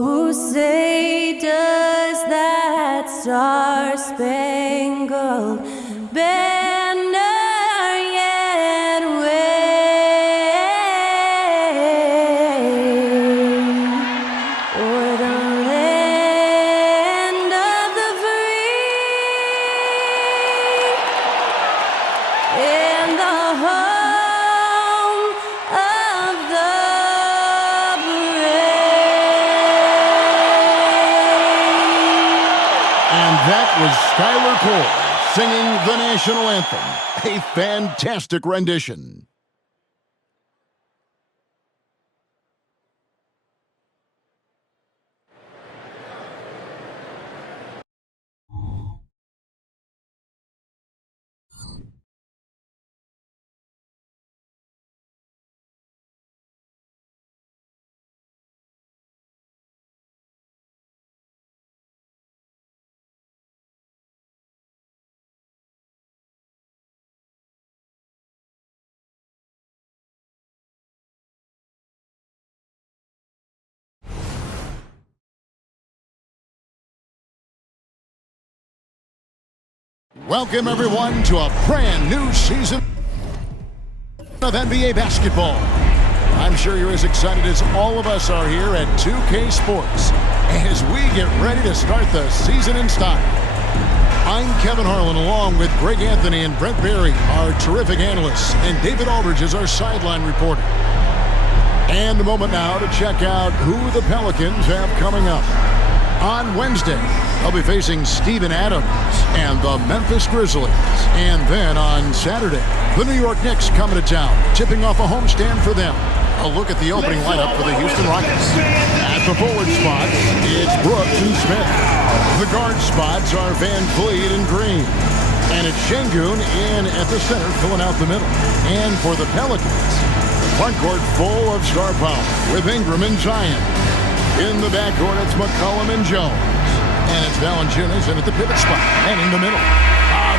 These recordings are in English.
Oh, say does that star-spangled banner yet wave o'er the land of the free and the home of the That was Skylar Cole singing the national anthem. A fantastic rendition. Welcome, everyone, to a brand new season of NBA basketball. I'm sure you're as excited as all of us are here at 2K Sports as we get ready to start the season in style. I'm Kevin Harlan, along with Greg Anthony and Brent Berry, our terrific analysts, and David Aldridge is our sideline reporter. And a moment now to check out who the Pelicans have coming up. On Wednesday, they'll be facing Steven Adams and the Memphis Grizzlies. And then on Saturday, the New York Knicks coming to town, tipping off a homestand for them. A look at the opening lineup for the Houston Rockets. At the forward spots, it's Brooks and Smith. The guard spots are Van Vliet and Green. And it's Şengün in at the center, filling out the middle. And for the Pelicans, the front court full of star power with Ingram and Zion. In the backcourt, it's McCollum and Jones. And it's Valanciunas in at the pivot spot and in the middle.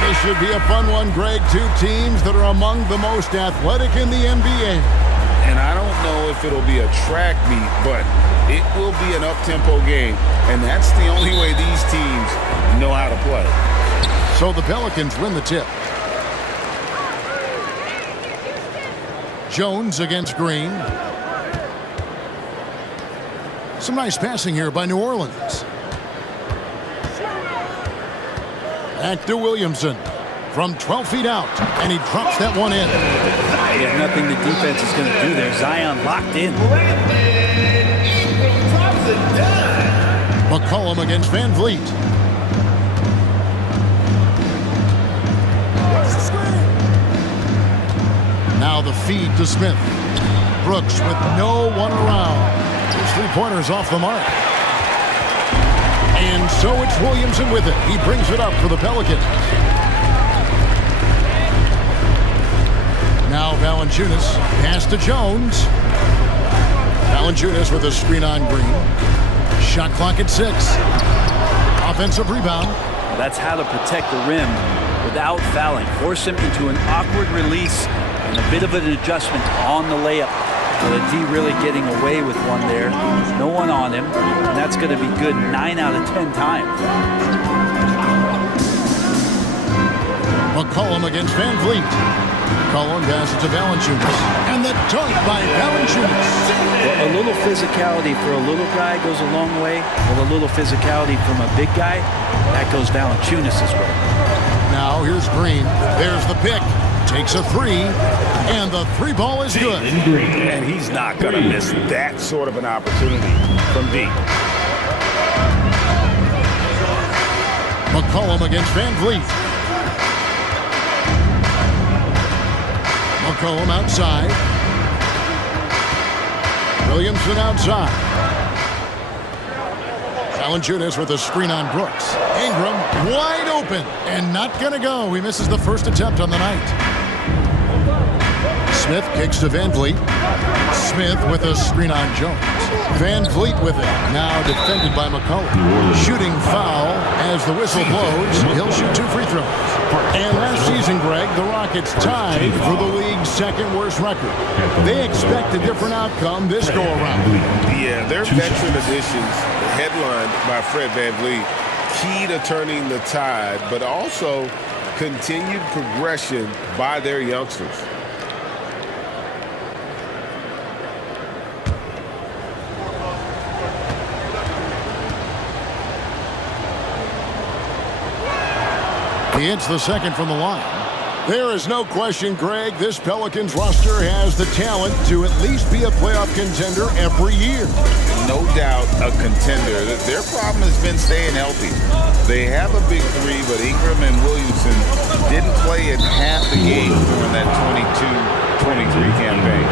This should be a fun one, Greg. Two teams that are among the most athletic in the NBA. And I don't know if it'll be a track meet, but it will be an up-tempo game. And that's the only way these teams know how to play. So the Pelicans win the tip. Jones against Green. Some nice passing here by New Orleans. Back to Williamson from 12 feet out, and he drops that one in. Yeah, nothing the defense is going to do there. Zion locked in. McCollum against Van Vliet. Now the feed to Smith. Brooks with no one around. His three-pointers off the mark. And so it's Williamson with it. He brings it up for the Pelicans. Now Valanciunas, pass to Jones. Valanciunas with a screen on Green. Shot clock at 6. Offensive rebound. That's how to protect the rim without fouling. Force him into an awkward release and a bit of an adjustment on the layup. The D really getting away with one there. No one on him, and that's going to be good 9 out of 10 times. McCollum against Van Vliet. McCollum passes to Valanciunas. And the dunk by Valanciunas. Well, a little physicality for a little guy goes a long way. With a little physicality from a big guy, that goes Valanciunas' way. Now here's Green. There's the pick. Takes a three, and the three ball is good. And he's not going to miss that sort of an opportunity from deep. McCollum against Van Vliet. McCollum outside. Williamson outside. Valanciunas with a screen on Brooks. Ingram wide open and not going to go. He misses the first attempt on the night. Smith kicks to Van Vliet. Smith with a screen on Jones. Van Vliet with it. Now defended by McCullough. Shooting foul as the whistle blows. He'll shoot 2 free throws. And last season, Greg, the Rockets tied for the league's second worst record. They expect a different outcome this go-around. Yeah, their veteran additions, headlined by Fred Van Vliet, key to turning the tide, but also continued progression by their youngsters. He hits the second from the line. There is no question, Greg, this Pelicans roster has the talent to at least be a playoff contender every year. No doubt a contender. Their problem has been staying healthy. They have a big three, but Ingram and Williamson didn't play in half the game during that 22-23 campaign.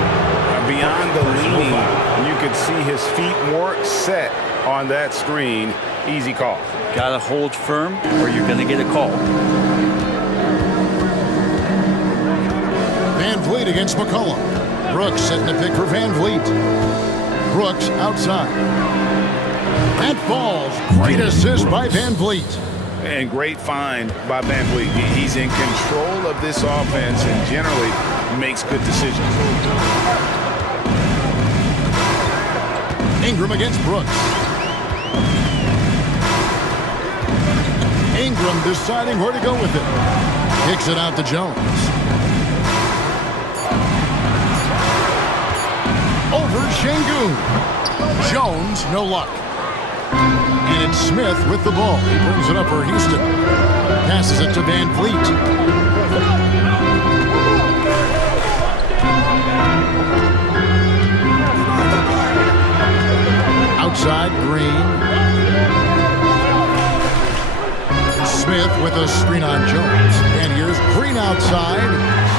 Beyond the leaning, you could see his feet more set on that screen. Easy call. Gotta hold firm or you're gonna get a call. Van Vliet against McCullough. Brooks setting the pick for Van Vliet. Brooks outside. That falls. Great assist by Van Vliet. And great find by Van Vliet. He's in control of this offense and generally makes good decisions. Ingram against Brooks. Ingram deciding where to go with it. Kicks it out to Jones. Over Şengün. Jones, no luck. And it's Smith with the ball. He brings it up for Houston. Passes it to Van Vliet. Outside, Green. Smith with a screen on Jones. And here's Green outside.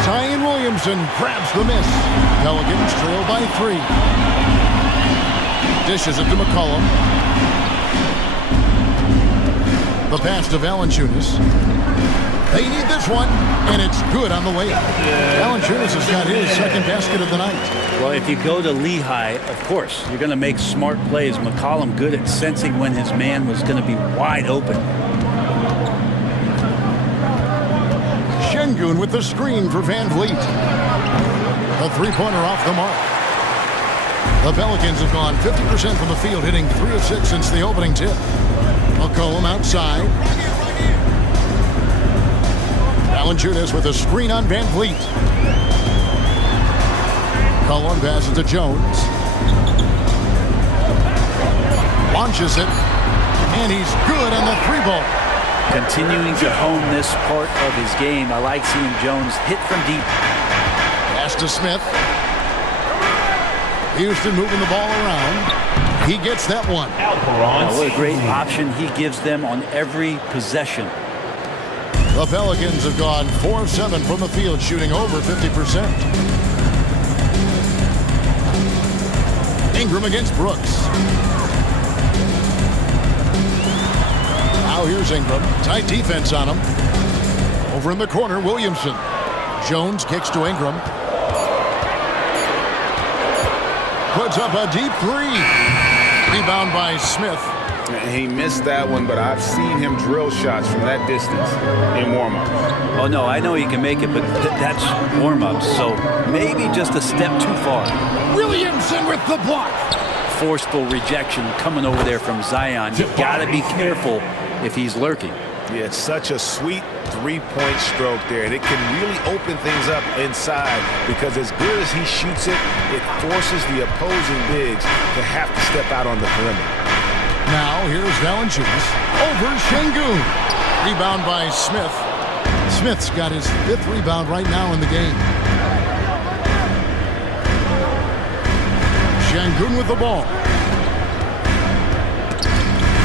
Zion Williamson grabs the miss. Pelicans trail by 3. Dishes it to McCollum. The pass to Valanciunas. They need this one, and it's good on the layup. Valanciunas has got his second basket of the night. Well, if you go to Lehigh, of course, you're going to make smart plays. McCollum good at sensing when his man was going to be wide open. Şengün with the screen for Van Vliet. A three-pointer off the mark. The Pelicans have gone 50% from the field, hitting 3 of 6 since the opening tip. McCollum outside. Valanciunas with a screen on Van Vliet. McCollum passes to Jones. Launches it. And he's good on the 3-ball. Continuing to hone this part of his game. I like seeing Jones hit from deep. Pass to Smith. Houston moving the ball around. He gets that one. Now, what a great option he gives them on every possession. The Pelicans have gone 4 of 7 from the field, shooting over 50%. Ingram against Brooks. Now here's Ingram. Tight defense on him. Over in the corner, Williamson. Jones kicks to Ingram. Puts up a deep 3. Rebound by Smith. He missed that one, but I've seen him drill shots from that distance in warm-ups. Oh, no, I know he can make it, but that's warm-ups, so maybe just a step too far. Williamson with the block. Forceful rejection coming over there from Zion. You got to be careful if he's lurking. Yeah, it's such a sweet three-point stroke there, and it can really open things up inside because as good as he shoots it, it forces the opposing bigs to have to step out on the perimeter. Now here's Valanciunas over Şengün. Rebound by Smith. Smith's got his 5th rebound right now in the game. Şengün with the ball.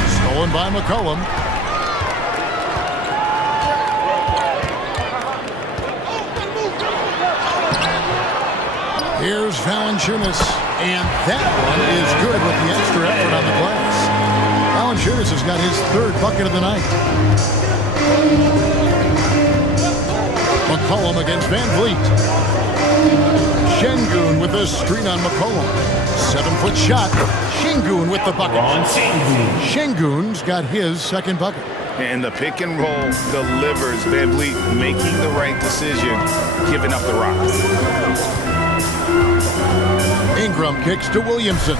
Stolen by McCollum. Here's Valanciunas, and that one is good with the extra effort on the glass. Valanciunas has got his 3rd bucket of the night. McCollum against Van Vliet. Şengün with a screen on McCollum. 7-foot shot. Şengün with the bucket. Şengün's got his second bucket. And the pick and roll delivers. Van Vliet making the right decision, giving up the rock. Ingram kicks to Williamson.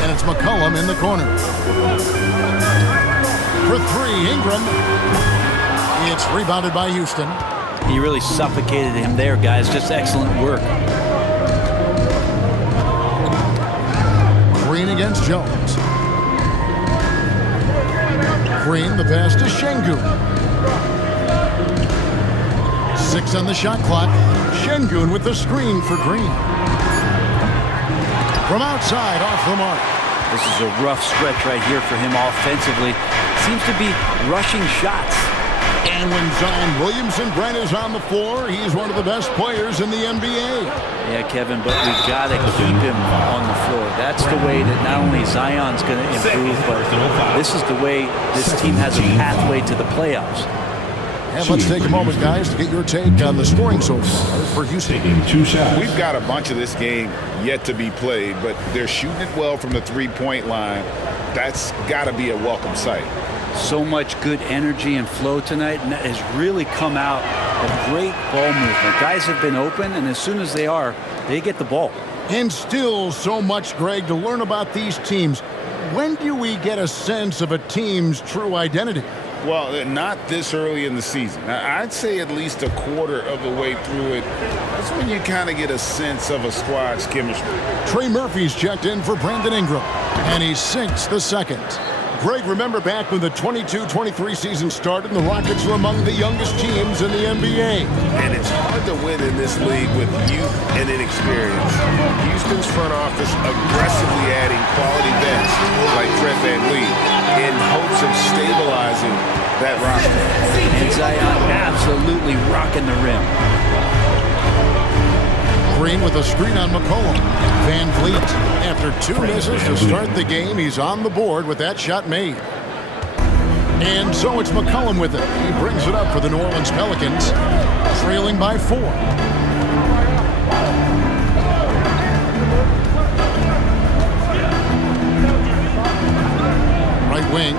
And it's McCollum in the corner. For three, Ingram. It's rebounded by Houston. He really suffocated him there, guys. Just excellent work. Green against Jones. Green, the pass to Şengün. 6 on the shot clock. Şengün with the screen for Green. From outside, off the mark. This is a rough stretch right here for him offensively. Seems to be rushing shots. And when Zion Williamson Brent is on the floor, he's one of the best players in the NBA. Yeah, Kevin, but we got to keep him on the floor. That's the way that not only Zion's going to improve, but this is the way this team has a pathway to the playoffs. And let's take a moment, guys, to get your take on the scoring so far for Houston. We've got a bunch of this game yet to be played, but they're shooting it well from the three-point line. That's got to be a welcome sight. So much good energy and flow tonight, and that has really come out of great ball movement. Guys have been open, and as soon as they are, they get the ball. And still so much, Greg, to learn about these teams. When do we get a sense of a team's true identity? Well, not this early in the season. I'd say at least a quarter of the way through it. That's when you kind of get a sense of a squad's chemistry. Trey Murphy's checked in for Brandon Ingram, and he sinks the second. Greg, remember back when the 22-23 season started, and the Rockets were among the youngest teams in the NBA. And it's hard to win in this league with youth and inexperience. Houston's front office aggressively adding quality vets like Fred VanVleet in hopes of stabilizing that roster. And Zion absolutely rocking the rim. Green with a screen on McCollum. Van Vliet, after 2 misses to start the game, he's on the board with that shot made. And so it's McCollum with it. He brings it up for the New Orleans Pelicans, trailing by 4. Right wing.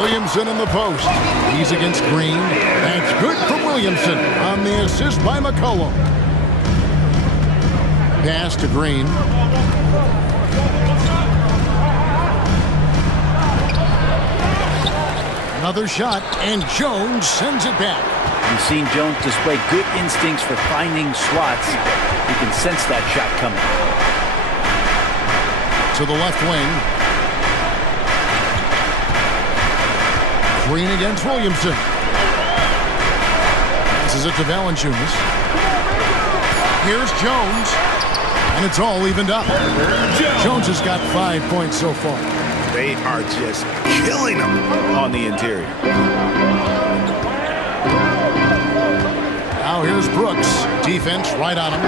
Williamson in the post. He's against Green. That's good for Williamson on the assist by McCollum. Pass to Green. Another shot, and Jones sends it back. You've seen Jones display good instincts for finding slots. You can sense that shot coming. To the left wing. Green against Williamson. Passes it to Valanciunas. Here's Jones. And it's all evened up. Jones has got 5 points so far. They are just killing them on the interior. Now here's Brooks. Defense right on him.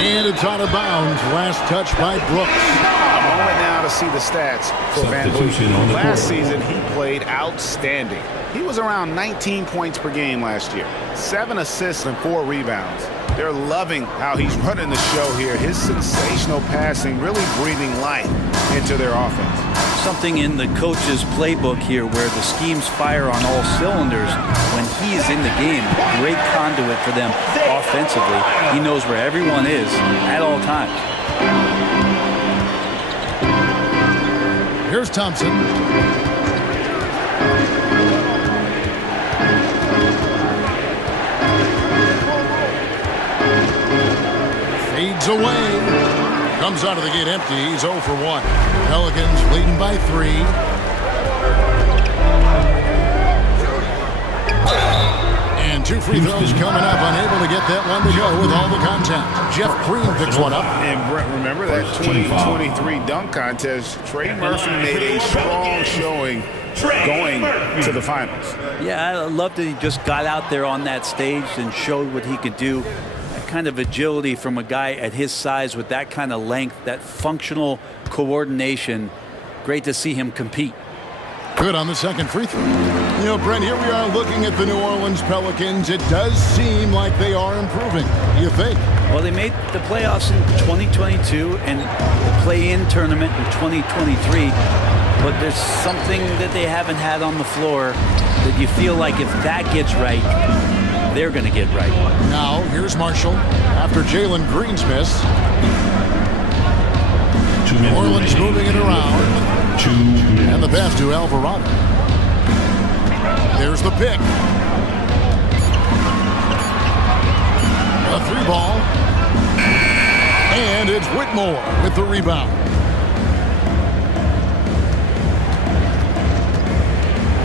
And it's out of bounds. Last touch by Brooks. A moment now to see the stats for Van Vliet. Last season, he played outstanding. He was around 19 points per game last year, 7 assists and 4 rebounds. They're loving how he's running the show here. His sensational passing really breathing life into their offense. Something in the coach's playbook here where the schemes fire on all cylinders when he is in the game. Great conduit for them offensively. He knows where everyone is at all times. Here's Thompson. Fades away. Comes out of the gate empty. He's 0 for 1. Pelicans leading by 3. And 2 free throws coming up. Unable to get that one to go with all the contact. Jeff Green picks one up. And Brent, remember that 2023 dunk contest? Trey Murphy made a strong showing going to the finals. Yeah, I love that he just got out there on that stage and showed what he could do. That kind of agility from a guy at his size with that kind of length, that functional coordination. Great to see him compete. Good on the second free throw. You know, Brent, here we are looking at the New Orleans Pelicans. It does seem like they are improving. You think? Well, they made the playoffs in 2022 and the play-in tournament in 2023. But there's something that they haven't had on the floor that you feel like if that gets right, they're going to get right. Now, here's Marshall after Jalen Green's miss. New Orleans moving it around. And the pass to Alvarado. There's the pick. A 3-ball. And it's Whitmore with the rebound.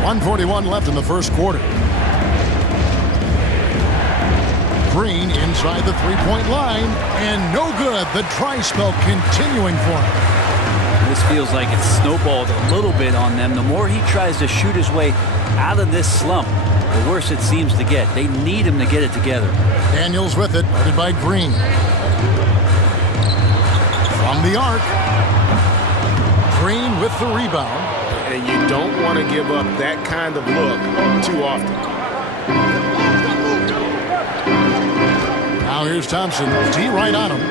1:41 left in the first quarter. Green inside the three-point line, and no good. The dry spell continuing for him. This feels like it's snowballed a little bit on them. The more he tries to shoot his way out of this slump, the worse it seems to get. They need him to get it together. Daniels with it, guarded by Green. From the arc. Green with the rebound. And you don't want to give up that kind of look too often. Now here's Thompson. D right on him.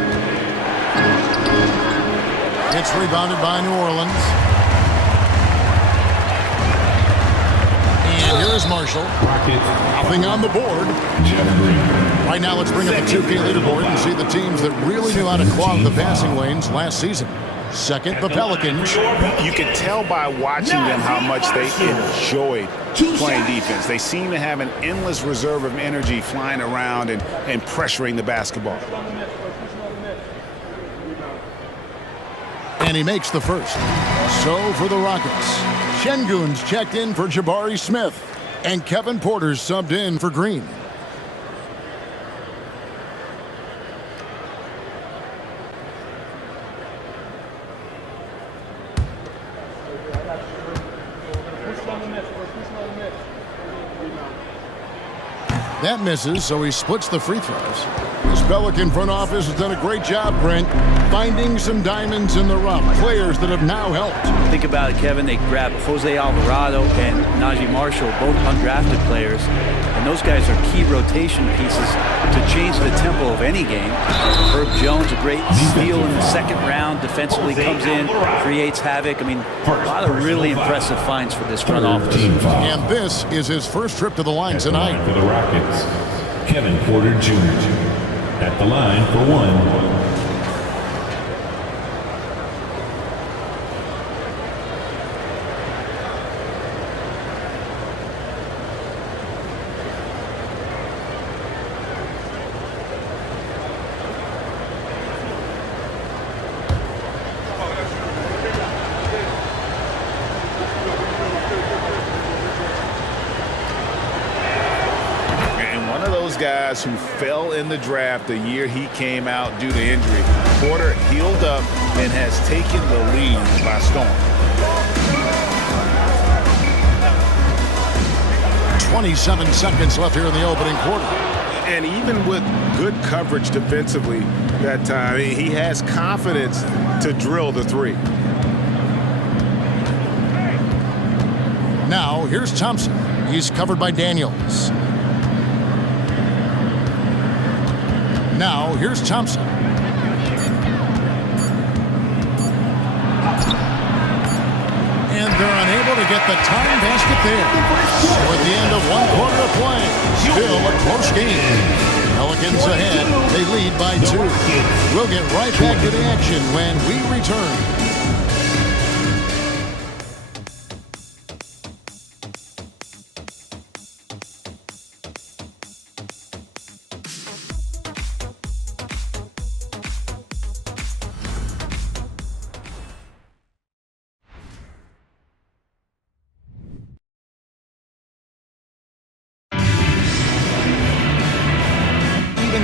It's rebounded by New Orleans. And here is Marshall. Nothing on the board. Right now, let's bring up the 2K leaderboard and see the teams that really knew how to clog the passing lanes last season. Second, the Pelicans. You can tell by watching them how much they enjoyed playing defense. They seem to have an endless reserve of energy flying around and pressuring the basketball. And he makes the first. So for the Rockets, Şengün's checked in for Jabari Smith, and Kevin Porter's subbed in for Green. That misses, so he splits the free throws. This Pelican front office has done a great job, Brent, finding some diamonds in the rough, players that have now helped. Think about it, Kevin. They grabbed Jose Alvarado and Najee Marshall, both undrafted players, and those guys are key rotation pieces to change the tempo of any game. Herb Jones, a great steal in the second round, defensively comes in, creates havoc. I mean, a lot of really impressive finds for this front office. And this is his first trip to the line tonight. For the Rockets, Kevin Porter Jr. at the line for one. Guys who fell in the draft the year he came out due to injury. Porter healed up and has taken the lead by storm. 27 seconds left here in the opening quarter. And even with good coverage defensively that time, he has confidence to drill the three. Now, here's Thompson. He's covered by Daniels. Now, here's Thompson. And they're unable to get the tying basket there. So at the end of one quarter of play, still a close game. Pelicans ahead. They lead by 2. We'll get right back to the action when we return.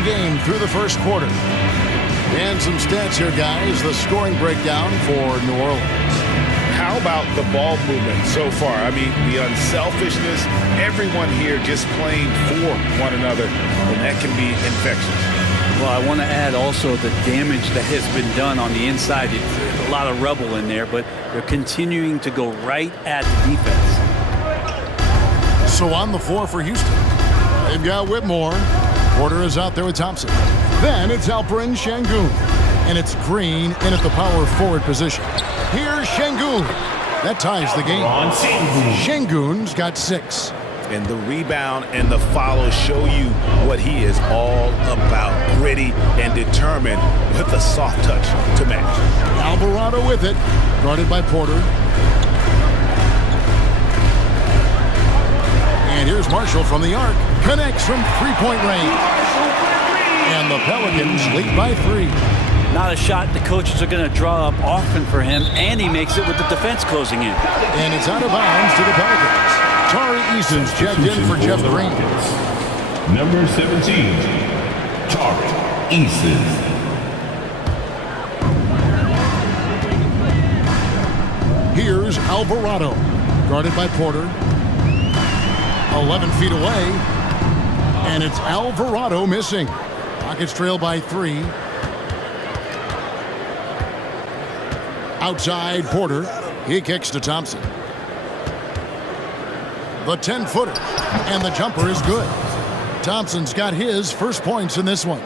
Game through the first quarter. And some stats here, guys. The scoring breakdown for New Orleans. How about the ball movement so far? I mean, the unselfishness, everyone here just playing for one another, and that can be infectious. Well, I want to add also the damage that has been done on the inside. It's a lot of rubble in there, but they're continuing to go right at the defense. Also on the floor for Houston, they've got Whitmore. Porter is out there with Thompson. Then it's Alperen Şengün. And it's Green in at the power forward position. Here's Şengün. That ties the game. Şengün's got 6. And the rebound and the follow show you what he is all about. Gritty and determined with a soft touch to match. Alvarado with it, guarded by Porter. And here's Marshall from the arc. Connects from three-point range. And the Pelicans lead by 3. Not a shot the coaches are going to draw up often for him, and he makes it with the defense closing in. And it's out of bounds to the Pelicans. Tari Eason's checked in for Jeff Green. Number 17, Tari Eason. Here's Alvarado, guarded by Porter. 11 feet away, and it's Alvarado missing. Rockets trail by 3. Outside Porter, he kicks to Thompson. The 10-footer, and the jumper is good. Thompson's got his first points in this one.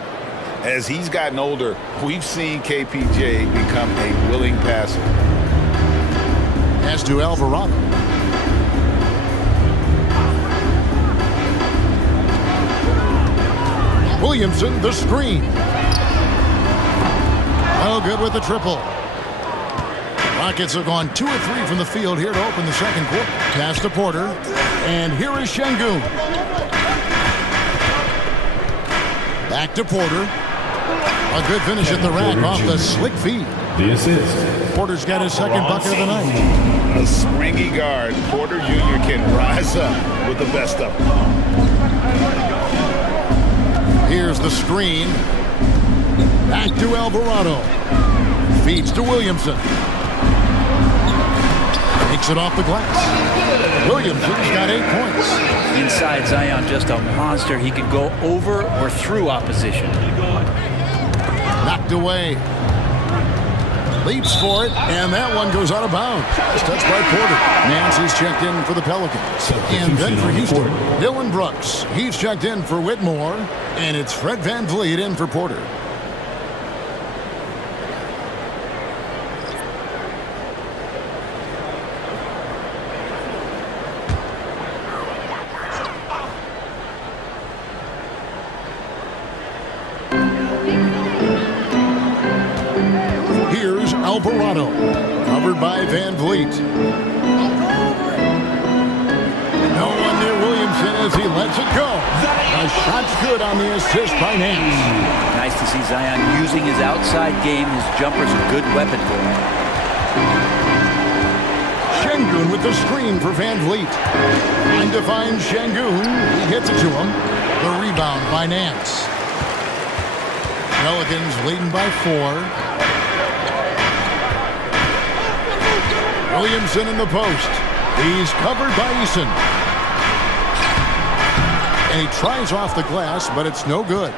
As he's gotten older, we've seen KPJ become a willing passer. As do Alvarado. Williamson, the screen. Oh, good with the triple. Rockets have gone 2 of 3 from the field here to open the second quarter. Pass to Porter, and here is Şengün. Back to Porter. A good finish at the rack off the slick feed. The assist. Porter's got his second bucket of the night. A springy guard, Porter Jr. can rise up with the best of them. Here's the screen. Back to Alvarado. Feeds to Williamson. Takes it off the glass. Williamson's got 8 points. Inside Zion, just a monster. He can go over or through opposition. Knocked away. Leaps for it, and that one goes out of bounds. It's touched by Porter. Nancy's checked in for the Pelicans. And then for Houston, Dylan Brooks. He's checked in for Whitmore, and it's Fred VanVleet in for Porter. Alvarado, covered by VanVleet. No one near Williamson as he lets it go. A shot's good on the assist by Nance. Nice to see Zion using his outside game. His jumper's a good weapon for him. Şengün with the screen for VanVleet. Trying to find Şengün. He hits it to him. The rebound by Nance. Pelicans leading by 4. Williamson in the post. He's covered by Eason. And he tries off the glass, but it's no good.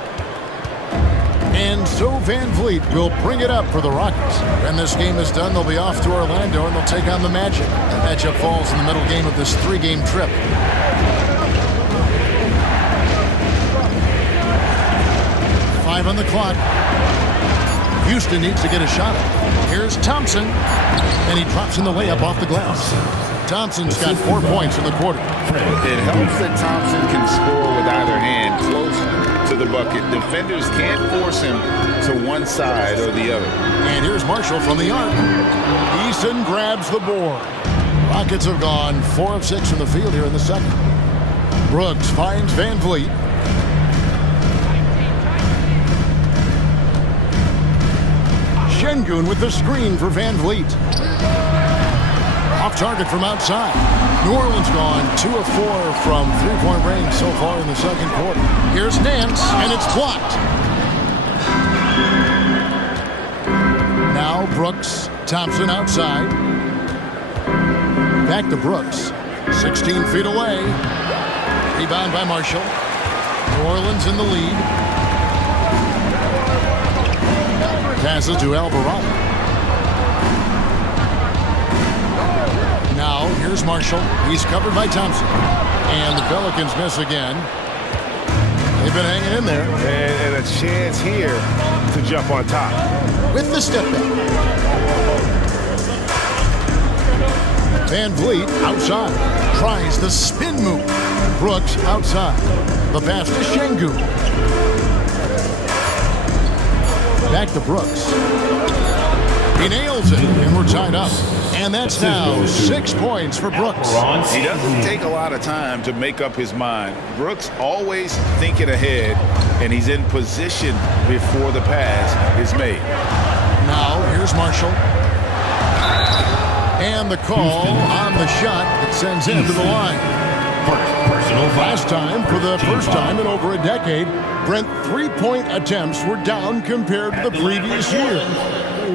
And so VanVleet will bring it up for the Rockets. When this game is done, they'll be off to Orlando, and they'll take on the Magic. The matchup falls in the middle game of this 3-game trip. Five on the clock. Houston needs to get a shot up. Here's Thompson, and he drops in the layup off the glass. Thompson's got 4 points in the quarter. It helps that Thompson can score with either hand close to the bucket. Defenders can't force him to one side or the other. And here's Marshall from the arc. Eason grabs the board. Rockets have gone 4 of 6 from the field here in the second. Brooks finds VanVleet. Şengün with the screen for VanVleet. Off target from outside. New Orleans gone 2 of 4 from three-point range so far in the second quarter. Here's Nance, and it's blocked. Now Brooks, Thompson outside. Back to Brooks. 16 feet away. Rebound by Marshall. New Orleans in the lead. Passes to Alvarado. Now here's Marshall. He's covered by Thompson. And the Pelicans miss again. They've been hanging in there. And a chance here to jump on top. With the step back. Van Vliet outside. Tries the spin move. Brooks outside. The pass to Şengün. Back to Brooks. He nails it, and we're tied up. And that's now 6 points for Brooks. He doesn't take a lot of time to make up his mind. Brooks always thinking ahead, and he's in position before the pass is made. Now, here's Marshall. And the call on the shot that sends him to the line. Last time, for the first time in over a decade, Brent three-point attempts were down compared to the previous year.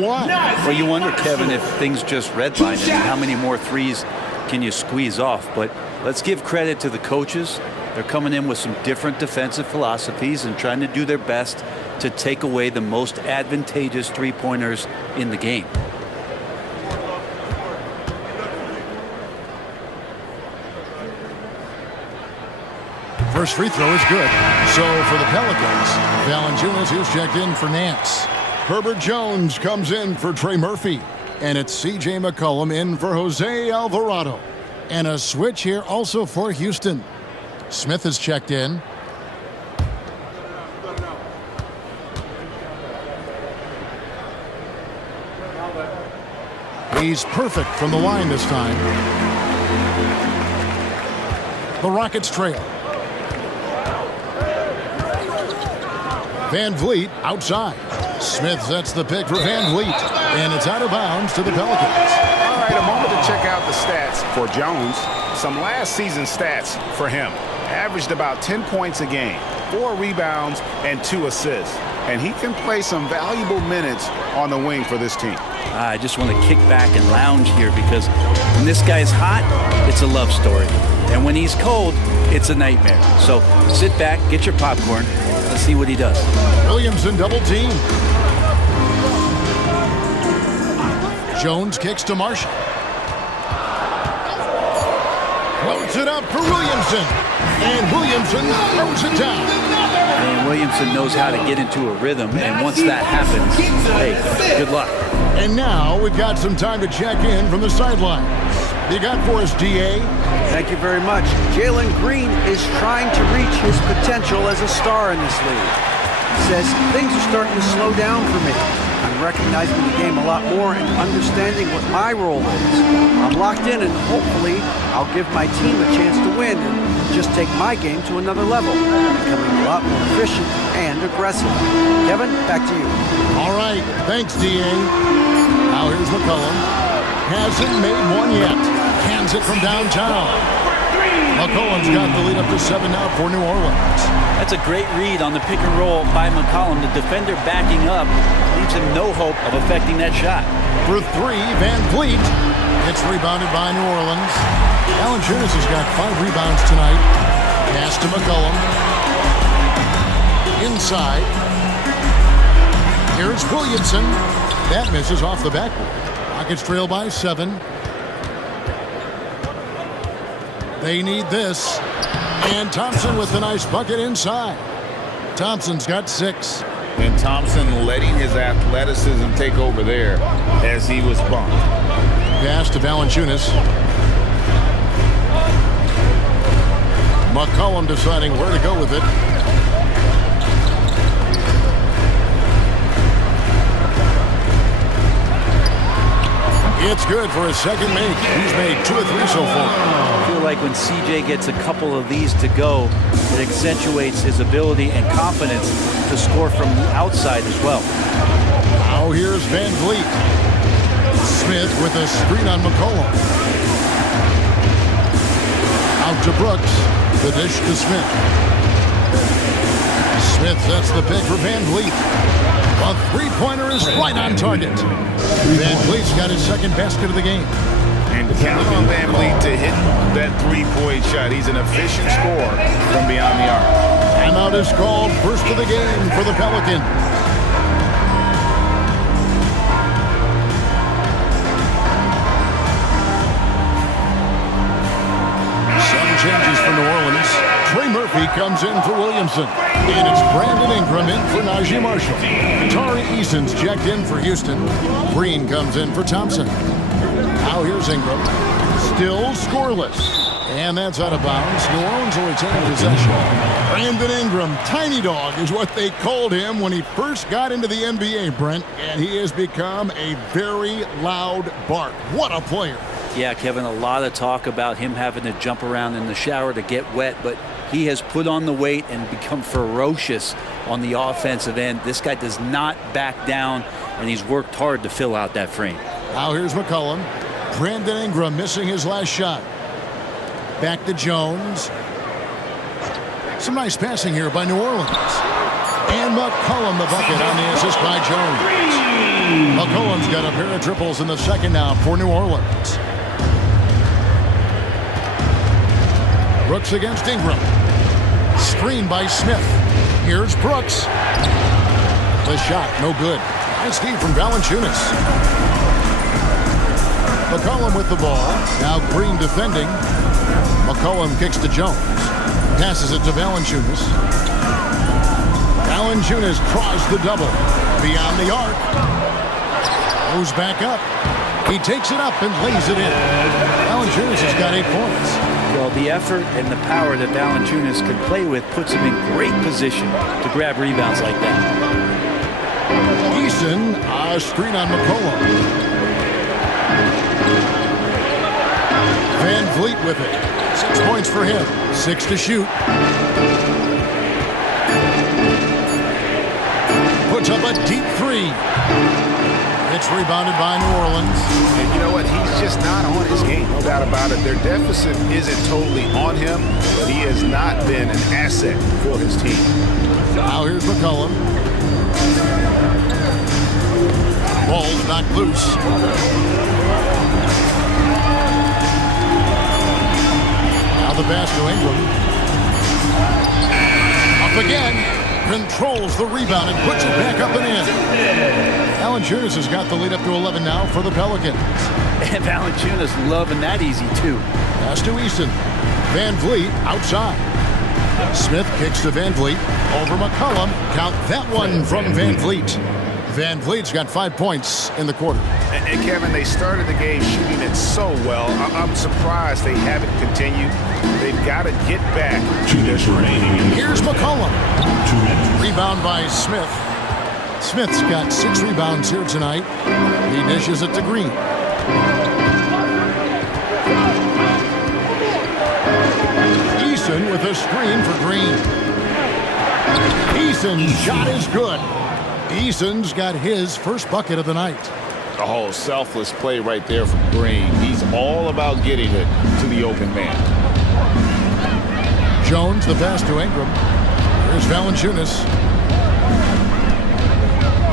Why? Well, you wonder, Kevin, if things just redline and how many more threes can you squeeze off. But let's give credit to the coaches. They're coming in with some different defensive philosophies and trying to do their best to take away the most advantageous three-pointers in the game. First free throw is good. So for the Pelicans, Valanciunas is checked in for Nance. Herbert Jones comes in for Trey Murphy. And it's C.J. McCollum in for Jose Alvarado. And a switch here also for Houston. Smith is checked in. He's perfect from the line this time. The Rockets trail. Van Vliet outside. Smith sets the pick for Van Vliet. And it's out of bounds to the Pelicans. All right, a moment to check out the stats for Jones. Some last season stats for him. Averaged about 10 points a game, 4 rebounds, and 2 assists. And he can play some valuable minutes on the wing for this team. I just want to kick back and lounge here because when this guy's hot, it's a love story. And when he's cold, it's a nightmare. So sit back, get your popcorn. Let's see what he does. Williamson double team. Jones kicks to Marshall. Floats it up for Williamson. And Williamson throws it down. And Williamson knows how to get into a rhythm. And once that happens, hey, good luck. And now we've got some time to check in from the sidelines. You got for us, D.A.? Thank you very much. Jalen Green is trying to reach his potential as a star in this league. He says, things are starting to slow down for me. I'm recognizing the game a lot more and understanding what my role is. I'm locked in and hopefully I'll give my team a chance to win and just take my game to another level, becoming a lot more efficient and aggressive. Kevin, back to you. All right. Thanks, D.A. Now here's McCollum. Hasn't made one yet. Hands it from downtown. McCollum's got the lead up to 7 now for New Orleans. That's a great read on the pick and roll by McCollum. The defender backing up leaves him no hope of affecting that shot. For 3, Van Vliet. It's rebounded by New Orleans. Valanciunas has got 5 rebounds tonight. Pass to McCollum. Inside. Here's Williamson. That misses off the backboard. Rockets trail by 7. They need this. And Thompson with the nice bucket inside. Thompson's got 6. And Thompson letting his athleticism take over there as he was bumped. Pass to Valanciunas. McCollum deciding where to go with it. It's good for his second make. He's made 2 or 3 so far. I feel like when CJ gets a couple of these to go, it accentuates his ability and confidence to score from the outside as well. Now here's Van Vliet. Smith with a screen on McCollum. Out to Brooks. The dish to Smith. Smith sets the pick for Van Vliet. A three-pointer is right on target. Van Vliet's got his second basket of the game. And count on Van Vliet to hit that three-point shot. He's an efficient scorer from beyond the arc. Timeout is called, first of the game for the Pelicans. Murphy comes in for Williamson. And it's Brandon Ingram in for Najee Marshall. Tari Eason's checked in for Houston. Green comes in for Thompson. Now here's Ingram. Still scoreless. And that's out of bounds. New Orleans will retain possession. Brandon Ingram, tiny dog is what they called him when he first got into the NBA, Brent. And he has become a very loud bark. What a player. Yeah, Kevin, a lot of talk about him having to jump around in the shower to get wet, but he has put on the weight and become ferocious on the offensive end. This guy does not back down, and he's worked hard to fill out that frame. Now here's McCollum. Brandon Ingram missing his last shot. Back to Jones. Some nice passing here by New Orleans. And McCollum the bucket on the assist by Jones. McCollum's got a pair of triples in the second now for New Orleans. Brooks against Ingram. Screen by Smith. Here's Brooks. The shot, no good. Nice D from Valanciunas. McCollum with the ball. Now Green defending. McCollum kicks to Jones. Passes it to Valanciunas. Valanciunas draws the double. Beyond the arc. Goes back up. He takes it up and lays it in. Valanciunas has got 8 points. Well, the effort and the power that Valanciunas can play with puts him in great position to grab rebounds like that. Eason, a screen on McCollum. Van Vliet with it. 6 points for him. 6 to shoot. Puts up a deep three. It's rebounded by New Orleans. And you know what? He's just not on his game. No doubt about it. Their deficit isn't totally on him, but he has not been an asset for his team. Now here's McCollum. Ball's knocked loose. Now the pass to Ingram. Up again. Controls the rebound and puts it back up and in. Valanciunas has got the lead up to 11 now for the Pelicans. And Valanciunas loving that easy, too. Pass to Easton. Van Vliet outside. Smith kicks to Van Vliet. Over McCollum. Count that one from Van Vliet. Van Vliet's got 5 points in the quarter. And Kevin, they started the game shooting it so well. I'm surprised they haven't continued. They've got to get back. 2 minutes remaining. Here's McCollum. 2 minutes. Rebound by Smith. Smith's got 6 rebounds here tonight. He dishes it to Green. Eason with a screen for Green. Eason's shot is good. Eason's got his first bucket of the night. Oh, selfless play right there from Green. He's all about getting it to the open man. Jones, the pass to Ingram. Here's Valanciunas.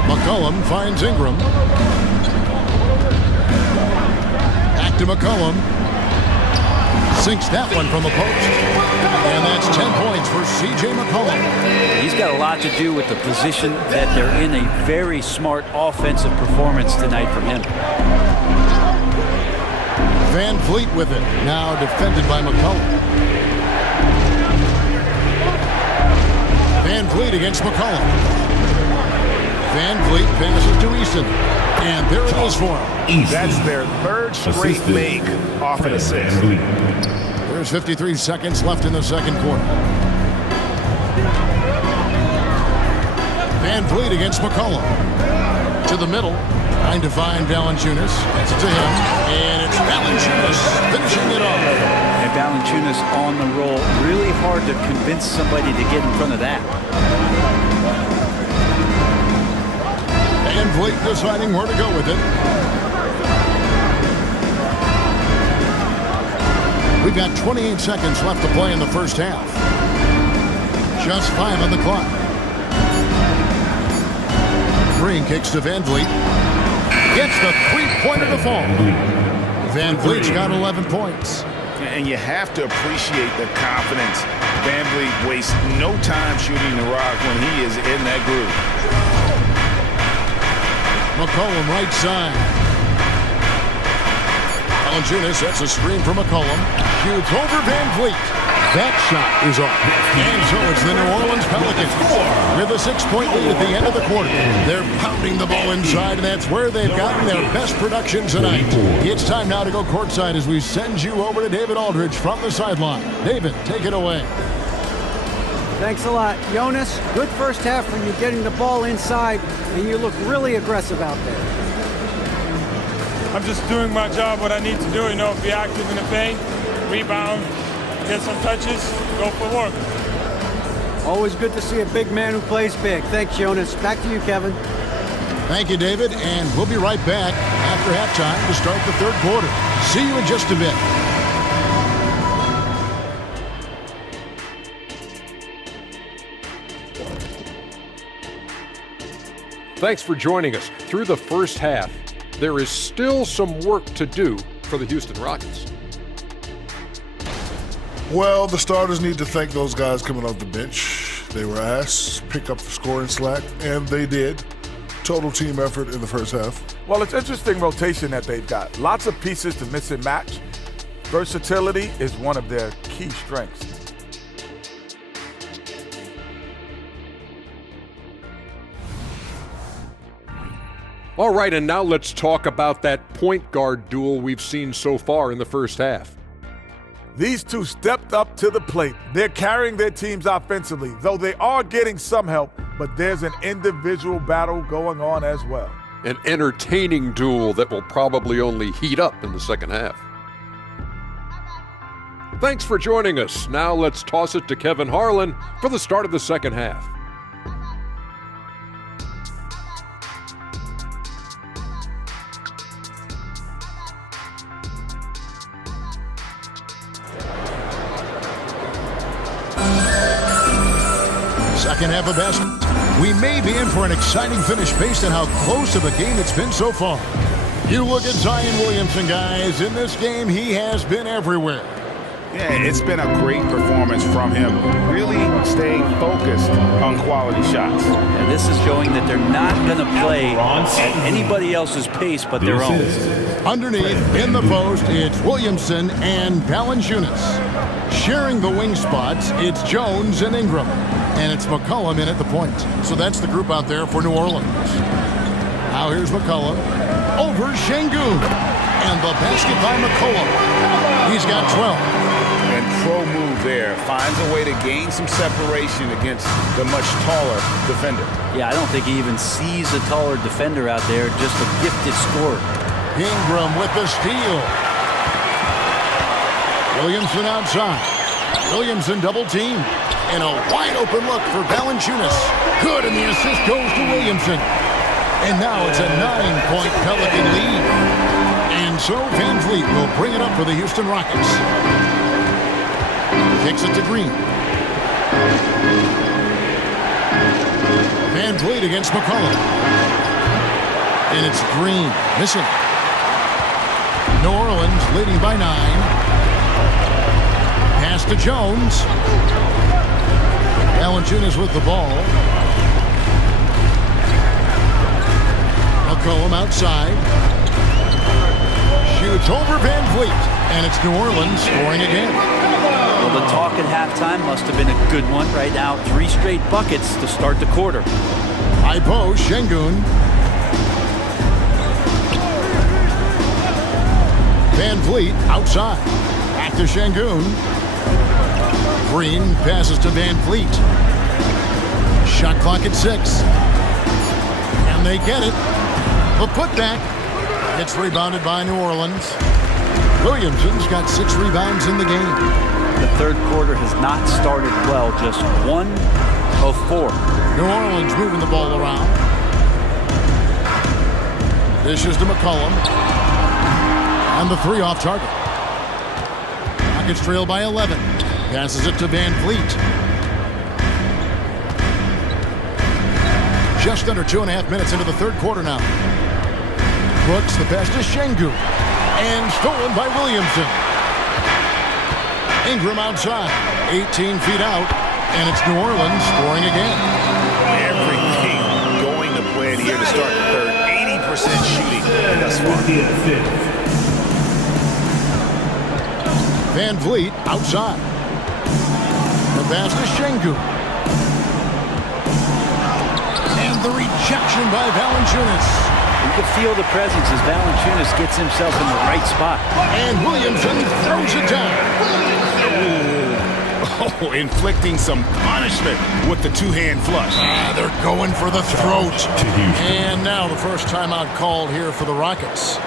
McCollum finds Ingram. Back to McCollum. Sinks that one from the post. And that's 10 points for C.J. McCollum. He's got a lot to do with the position that they're in. A very smart offensive performance tonight from him. Van Vliet with it. Now defended by McCollum. Van Vliet against McCollum. Van Vliet passes to Easton. And there it is for him. That's their third straight make off an assist. There's 53 seconds left in the second quarter. Van Vliet against McCollum. To the middle. Trying to find Valanciunas. It's to him. And it's Valanciunas finishing it off. And Valanciunas on the roll. Really hard to convince somebody to get in front of that. Van Vliet deciding where to go with it. We've got 28 seconds left to play in the first half. Just 5 on the clock. Green kicks to Van Vliet. Gets the three-pointer to fall. Van Vliet's got 11 points. And you have to appreciate the confidence. Van Vliet wastes no time shooting the rock when he is in that groove. McCollum right side. Valanciunas sets a screen for McCollum. Shoots over Van Vliet. That shot is off. And so it's the New Orleans Pelicans with a 6-point lead at the end of the quarter. They're pounding the ball inside, and that's where they've gotten their best production tonight. It's time now to go courtside as we send you over to David Aldridge from the sideline. David, take it away. Thanks a lot. Jonas, good first half for you getting the ball inside, and you look really aggressive out there. I'm just doing my job, what I need to do, be active in the paint, rebound, get some touches, go for work. Always good to see a big man who plays big. Thanks, Jonas. Back to you, Kevin. Thank you, David, and we'll be right back after halftime to start the third quarter. See you in just a bit. Thanks for joining us. Through the first half, there is still some work to do for the Houston Rockets. Well, the starters need to thank those guys coming off the bench. They were asked to pick up the scoring slack, and they did. Total team effort in the first half. Well, it's interesting rotation that they've got. Lots of pieces to mix and match. Versatility is one of their key strengths. All right, and now let's talk about that point guard duel we've seen so far in the first half. These two stepped up to the plate. They're carrying their teams offensively, though they are getting some help, but there's an individual battle going on as well. An entertaining duel that will probably only heat up in the second half. Thanks for joining us. Now let's toss it to Kevin Harlan for the start of the second half. Second half of basketball. We may be in for an exciting finish based on how close of a game it's been so far. You look at Zion Williamson, guys. In this game, he has been everywhere. Yeah, it's been a great performance from him, really staying focused on quality shots. And this is showing that they're not going to play at anybody else's pace but their own. Underneath, in the post, it's Williamson and Valanciunas. Sharing the wing spots, it's Jones and Ingram. And it's McCollum in at the point. So that's the group out there for New Orleans. Now here's McCollum over Şengün. And the basket by McCollum. He's got 12. And pro move there. Finds a way to gain some separation against the much taller defender. Yeah, I don't think he even sees a taller defender out there, just a gifted scorer. Ingram with the steal. Williamson outside. Williamson double team. And a wide open look for Valanciunas. Good, and the assist goes to Williamson. And now it's a 9-point Pelican lead. And so Van Vliet will bring it up for the Houston Rockets. Kicks it to Green. Van Vliet against McCollum. And it's Green missing. New Orleans leading by 9. Pass to Jones. Valanciunas with the ball. McCollum outside. Shoots over Van Vliet. And it's New Orleans scoring again. Well, the talk at halftime must have been a good one. Right now, 3 straight buckets to start the quarter. High post, Şengün. Van Vliet outside. Back to Şengün. Green passes to Van Vliet. Shot clock at 6. And they get it. The putback. It's rebounded by New Orleans. Williamson's got 6 rebounds in the game. The third quarter has not started well, just 1 of 4. New Orleans moving the ball around. Dishes to McCollum. And the 3 off target. Rockets trail by 11. Passes it to Van Vliet. Just under 2.5 minutes into the third quarter now. Brooks, the pass to Şengün. And stolen by Williamson. Ingram outside. 18 feet out. And it's New Orleans scoring again. Everything going to plan here to start the third. 80% shooting thus far. Van Vliet outside. The pass to Şengün. And the rejection by Valanciunas. You can feel the presence as Valanciunas gets himself in the right spot. And Williamson throws it down. Oh, inflicting some punishment with the two-hand flush. They're going for the throat. To Houston. And now the first timeout called here for the Rockets.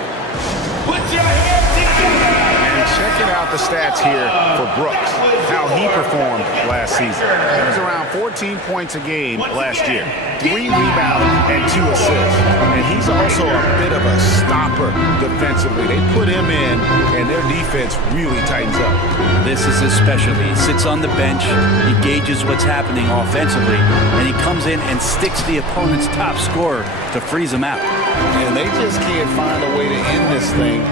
Put your hands together. And checking out the stats here for Brooks, how he performed last season. He was around 14 points a game last year, 3 rebounds and 2 assists. And he's also a bit of a stopper defensively. They put him in, and their defense really tightens up. This is his specialty. He sits on the bench, he gauges what's happening offensively, and he comes in and sticks the opponent's top scorer to freeze him out. And they just can't find a way to end this thing.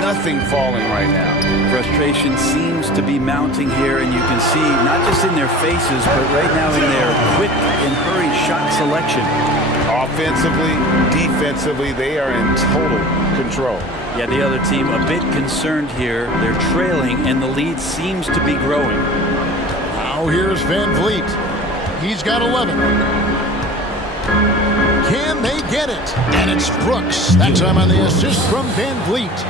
Nothing falling right now. Frustration seems to be mounting here, and you can see not just in their faces, but right now in their quick and hurried shot selection. Offensively, defensively, they are in total control. Yeah, the other team a bit concerned here. They're trailing, and the lead seems to be growing. Now here's Van Vliet. He's got 11. Can they get it? And it's Brooks. That time on the assist from Van Vliet.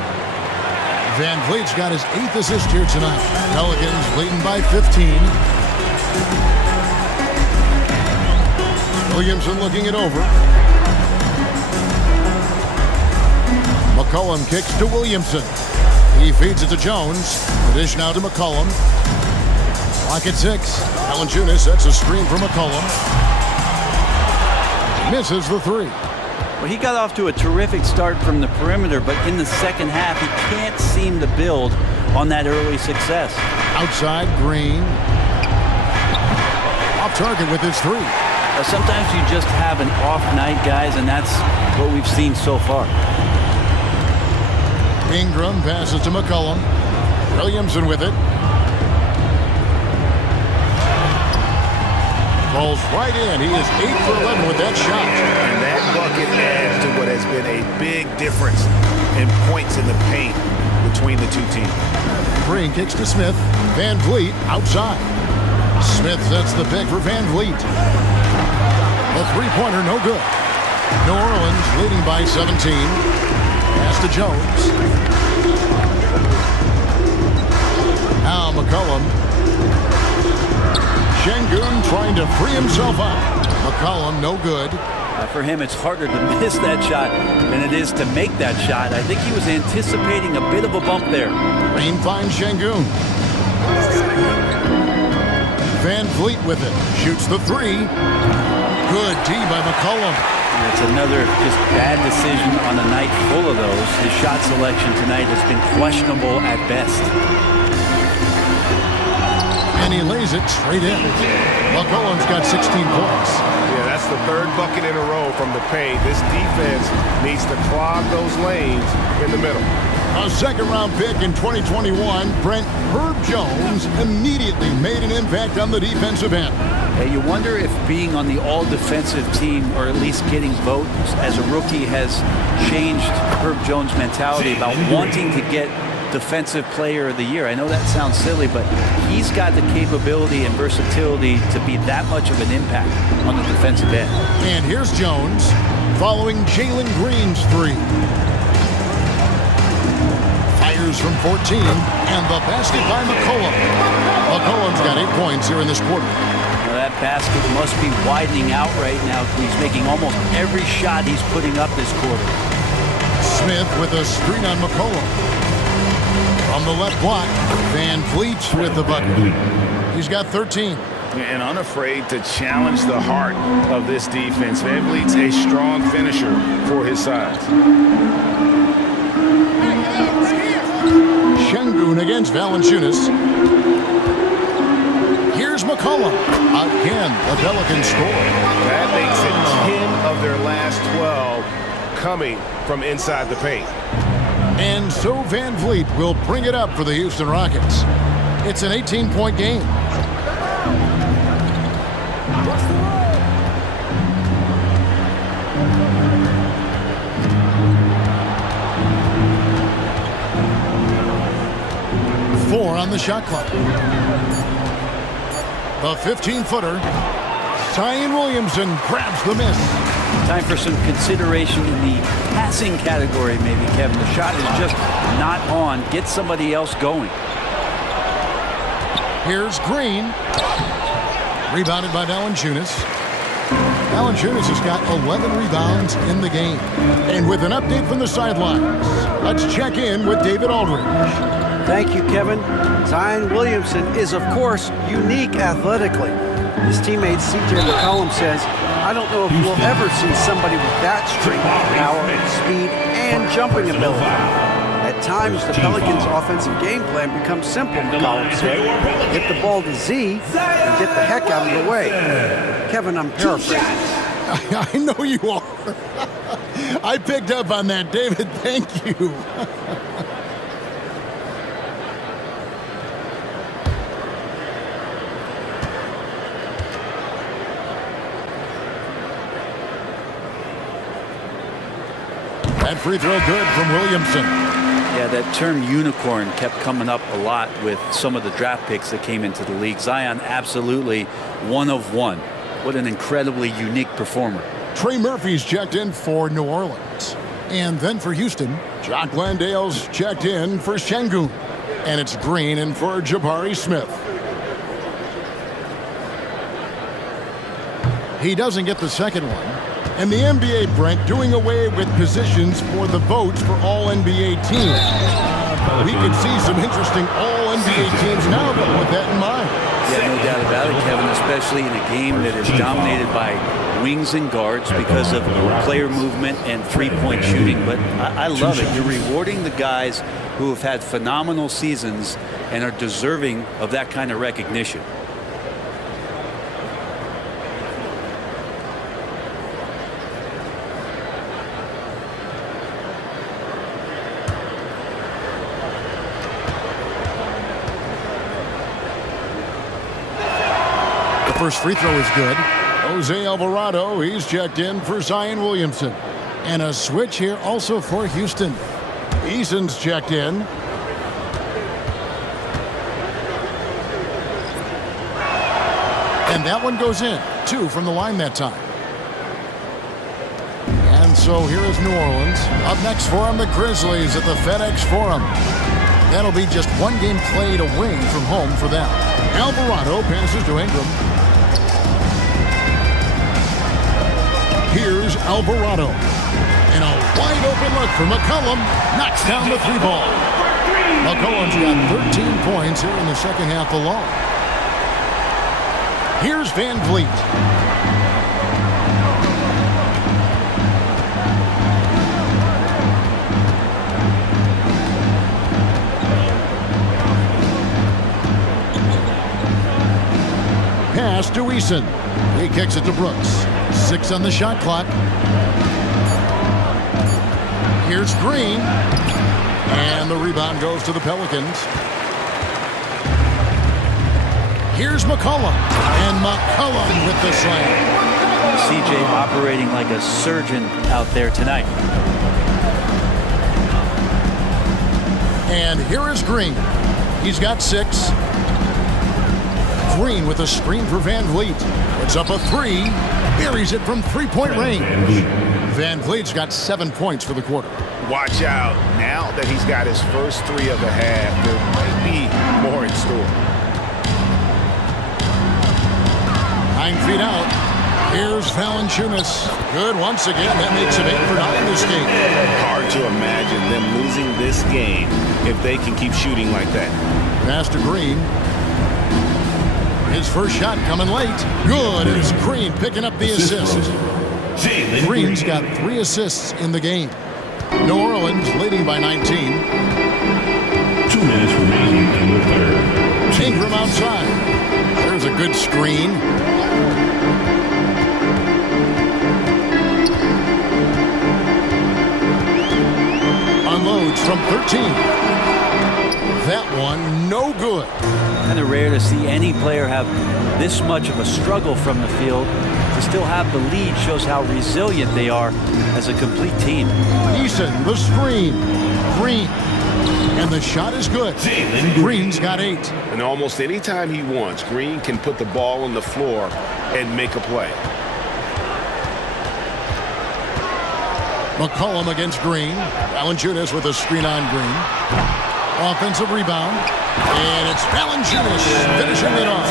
Van Vliet's got his 8th assist here tonight. Pelicans leading by 15. Williamson looking it over. McCollum kicks to Williamson. He feeds it to Jones. The dish now to McCollum. Clock at 6. Valanciunas sets a screen for McCollum. Misses the 3. Well, he got off to a terrific start from the perimeter, but in the second half, he can't seem to build on that early success. Outside, Green. Off target with his 3. Sometimes you just have an off night, guys, and that's what we've seen so far. Ingram passes to McCollum. Williamson with it. Falls right in. He is 8 for 11 with that shot. And that bucket adds to what has been a big difference in points in the paint between the two teams. Green kicks to Smith. Van Vliet outside. Smith sets the pick for Van Vliet. The three-pointer no good. New Orleans leading by 17. Pass to Jones. Now McCollum. Şengün trying to free himself up. McCollum no good. For him, it's harder to miss that shot than it is to make that shot. I think he was anticipating a bit of a bump there. Green finds Şengün. Van Vliet with it. Shoots the 3. Good D by McCollum. It's another just bad decision on a night full of those. His shot selection tonight has been questionable at best. And he lays it straight in. McCollum's got 16 points. Yeah, that's the 3rd bucket in a row from the paint. This defense needs to clog those lanes in the middle. A second-round pick in 2021, Brent Herb Jones immediately made an impact on the defensive end. Hey, you wonder if being on the all-defensive team, or at least getting votes as a rookie, has changed Herb Jones' mentality about wanting to get Defensive Player of the Year. I know that sounds silly, but he's got the capability and versatility to be that much of an impact on the defensive end. And here's Jones following Jalen Green's 3. Fires from 14, and the basket by McCollum. McCollum's got 8 points here in this quarter. Well, that basket must be widening out right now. He's making almost every shot he's putting up this quarter. Smith with a screen on McCollum. From the left block, Van Vliet with the bucket. He's got 13. And unafraid to challenge the heart of this defense. Van Vliet's a strong finisher for his size. Şengün against Valanciunas. Here's McCollum. Again, the Pelicans score. That makes it 10 of their last 12 coming from inside the paint. And so Van Vliet will bring it up for the Houston Rockets. It's an 18-point game. Four on the shot clock. The 15-footer. Zion Williamson grabs the miss. Time for some consideration in the passing category, maybe, Kevin. The shot is just not on. Get somebody else going. Here's Green. Rebounded by Valanciunas. Valanciunas has got 11 rebounds in the game. And with an update from the sidelines, let's check in with David Aldridge. Thank you, Kevin. Zion Williamson is, of course, unique athletically. His teammate C.J. McCollum says, I don't know if we'll ever see somebody with that strength, power, speed, and jumping ability. At times, the Pelicans' offensive game plan becomes simple, McCollum said. Get the ball to Z and get the heck out of the way. Kevin, I'm paraphrasing. I know you are. I picked up on that, David. Thank you. That free throw good from Williamson. Yeah, that term unicorn kept coming up a lot with some of the draft picks that came into the league. Zion, absolutely one of one. What an incredibly unique performer. Trey Murphy's checked in for New Orleans. And then for Houston, Jock Landale's checked in for Şengün. And it's Green in for Jabari Smith. He doesn't get the second one. And the NBA, Brent, doing away with positions for the votes for all NBA teams. We could see some interesting all NBA teams now, though, with that in mind. Yeah, no doubt about it, Kevin, especially in a game that is dominated by wings and guards because of player movement and three-point shooting. But I love it. You're rewarding the guys who have had phenomenal seasons and are deserving of that kind of recognition. First free throw is good. Jose Alvarado, he's checked in for Zion Williamson. And a switch here also for Houston. Eason's checked in. And that one goes in. 2 from the line that time. And so here is New Orleans. Up next for them, the Grizzlies at the FedEx Forum. That'll be just one game played away from home for them. Alvarado passes to Ingram. Here's Alvarado. And a wide open look for McCollum. Knocks down the 3-ball. McCollum's got 13 points here in the second half alone. Here's Van Vliet. Pass to Eason. He kicks it to Brooks. 6 on the shot clock. Here's Green. And the rebound goes to the Pelicans. Here's McCollum. And McCollum with the slam. CJ operating like a surgeon out there tonight. And here is Green. He's got 6. Green with a screen for Van Vliet. It's up a 3. Buries it from 3-point range. Van Vliet's got 7 points for the quarter. Watch out. Now that he's got his first 3 of the half, there might be more in store. 9 feet out. Here's Valanciunas. Good once again. That makes it 8 for 9 this game. Hard to imagine them losing this game if they can keep shooting like that. Pass to Green. His first shot coming late. Good. It's Green picking up the assist. Green's got 3 assists in the game. New Orleans leading by 19. 2 minutes remaining in the third. Ingram outside. There's a good screen. Unloads from 13. That one, no good. Kind of rare to see any player have this much of a struggle from the field. To still have the lead shows how resilient they are as a complete team. Eason, the screen. Green. And the shot is good. Green's got 8. And almost any time he wants, Green can put the ball on the floor and make a play. McCollum against Green. Valanciunas with a screen on Green. Offensive rebound. And it's Valanciunas finishing it off.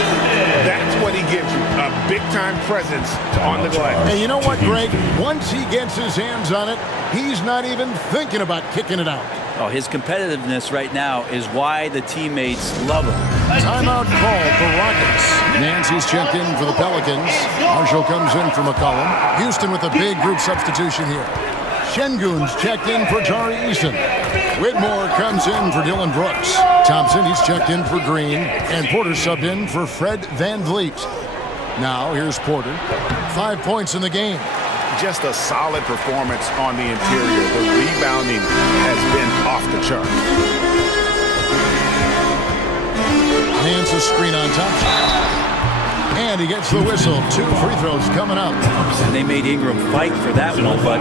That's what he gives you, a big-time presence on the glass. Hey, you know what, Greg? Once he gets his hands on it, he's not even thinking about kicking it out. Oh, his competitiveness right now is why the teammates love him. Timeout called for Rockets. Nancy's checked in for the Pelicans. Marshall comes in for McCollum. Houston with a big group substitution here. Şengün's checked in for Tari Eason. Whitmore comes in for Dylan Brooks. Thompson, he's checked in for Green. And Porter subbed in for Fred VanVleet. Now, here's Porter. 5 points in the game. Just a solid performance on the interior. The rebounding has been off the chart. Hands a screen on Thompson. And he gets the whistle. 2 free throws coming up. And they made Ingram fight for that one, but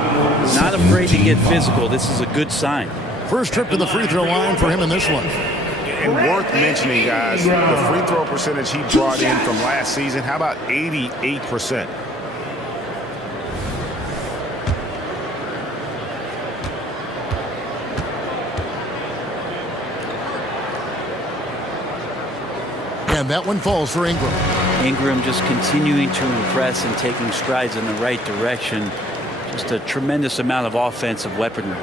not afraid to get physical. This is a good sign. First trip to the free throw line for him in this one. And worth mentioning, guys, the free throw percentage he brought in from last season, how about 88%? And that one falls for Ingram. Ingram just continuing to impress and taking strides in the right direction. Just a tremendous amount of offensive weaponry.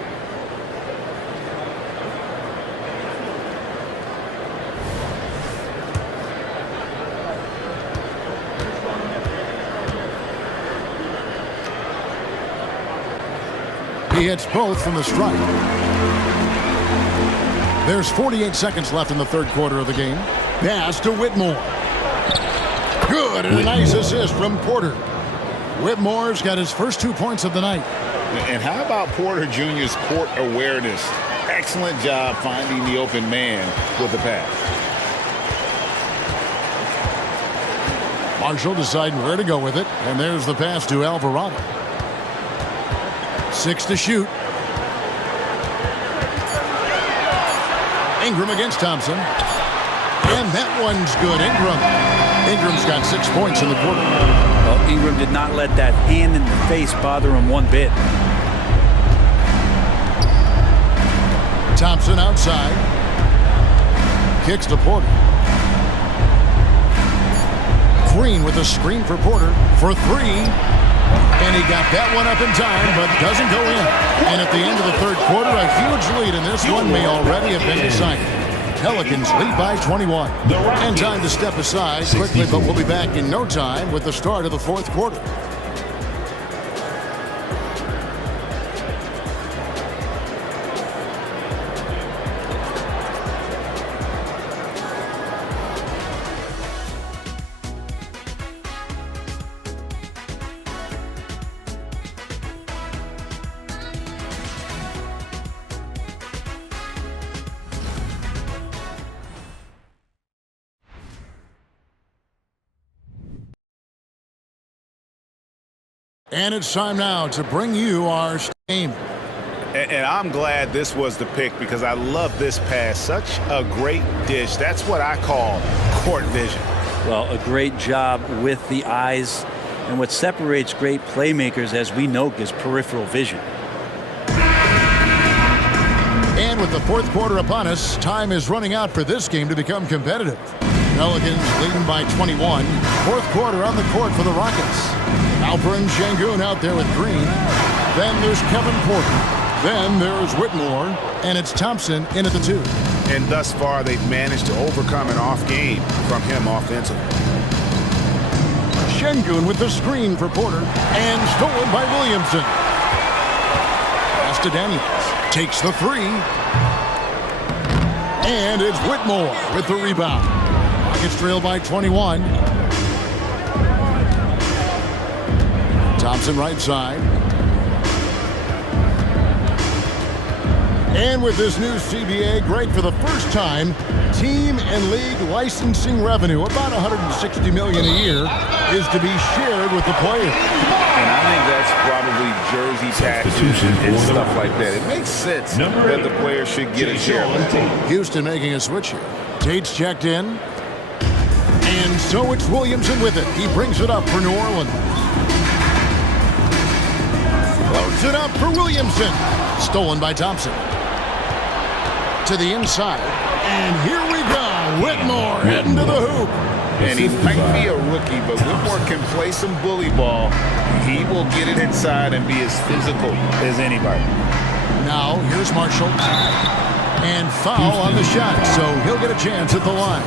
He hits both from the stripe. There's 48 seconds left in the third quarter of the game. Pass to Whitmore. Good, and a nice assist from Porter. Whitmore's got his first 2 points of the night. And how about Porter Jr.'s court awareness? Excellent job finding the open man with the pass. Marshall deciding where to go with it, and there's the pass to Alvarado. 6 to shoot. Ingram against Thompson. And that one's good. Ingram's got 6 points in the quarter. Well, Ingram did not let that hand in the face bother him one bit. Thompson outside. Kicks to Porter. Green with a screen for Porter for 3. And he got that one up in time, but doesn't go in. And at the end of the third quarter, a huge lead in this one may already have been decided. Pelicans lead by 21. And time to step aside quickly, but we'll be back in no time with the start of the fourth quarter. And it's time now to bring you our game. And I'm glad this was the pick because I love this pass. Such a great dish. That's what I call court vision. Well, a great job with the eyes. And what separates great playmakers, as we know, is peripheral vision. And with the fourth quarter upon us, time is running out for this game to become competitive. Pelicans leading by 21. Fourth quarter on the court for the Rockets. Alperen Şengün out there with Green. Then there's Kevin Porter. Then there's Whitmore. And it's Thompson in at the 2. And thus far, they've managed to overcome an off game from him offensively. Şengün with the screen for Porter. And stolen by Williamson. Pass to Daniels. Takes the 3. And it's Whitmore with the rebound. Rockets trail by 21. Thompson right side. And with this new CBA, Greg, for the first time, team and league licensing revenue, about $160 million a year, is to be shared with the players. And I think that's probably jersey taxes and stuff like that. It makes sense that the players should get a share of that. Houston making a switch here. Tate's checked in. And so it's Williamson with it. He brings it up for New Orleans. Loads it up for Williamson. Stolen by Thompson. To the inside. And here we go. Whitmore heading to the hoop. And he might be a rookie, but Whitmore can play some bully ball. He will get it inside and be as physical as anybody. Now, here's Marshall. And foul on the shot, so he'll get a chance at the line.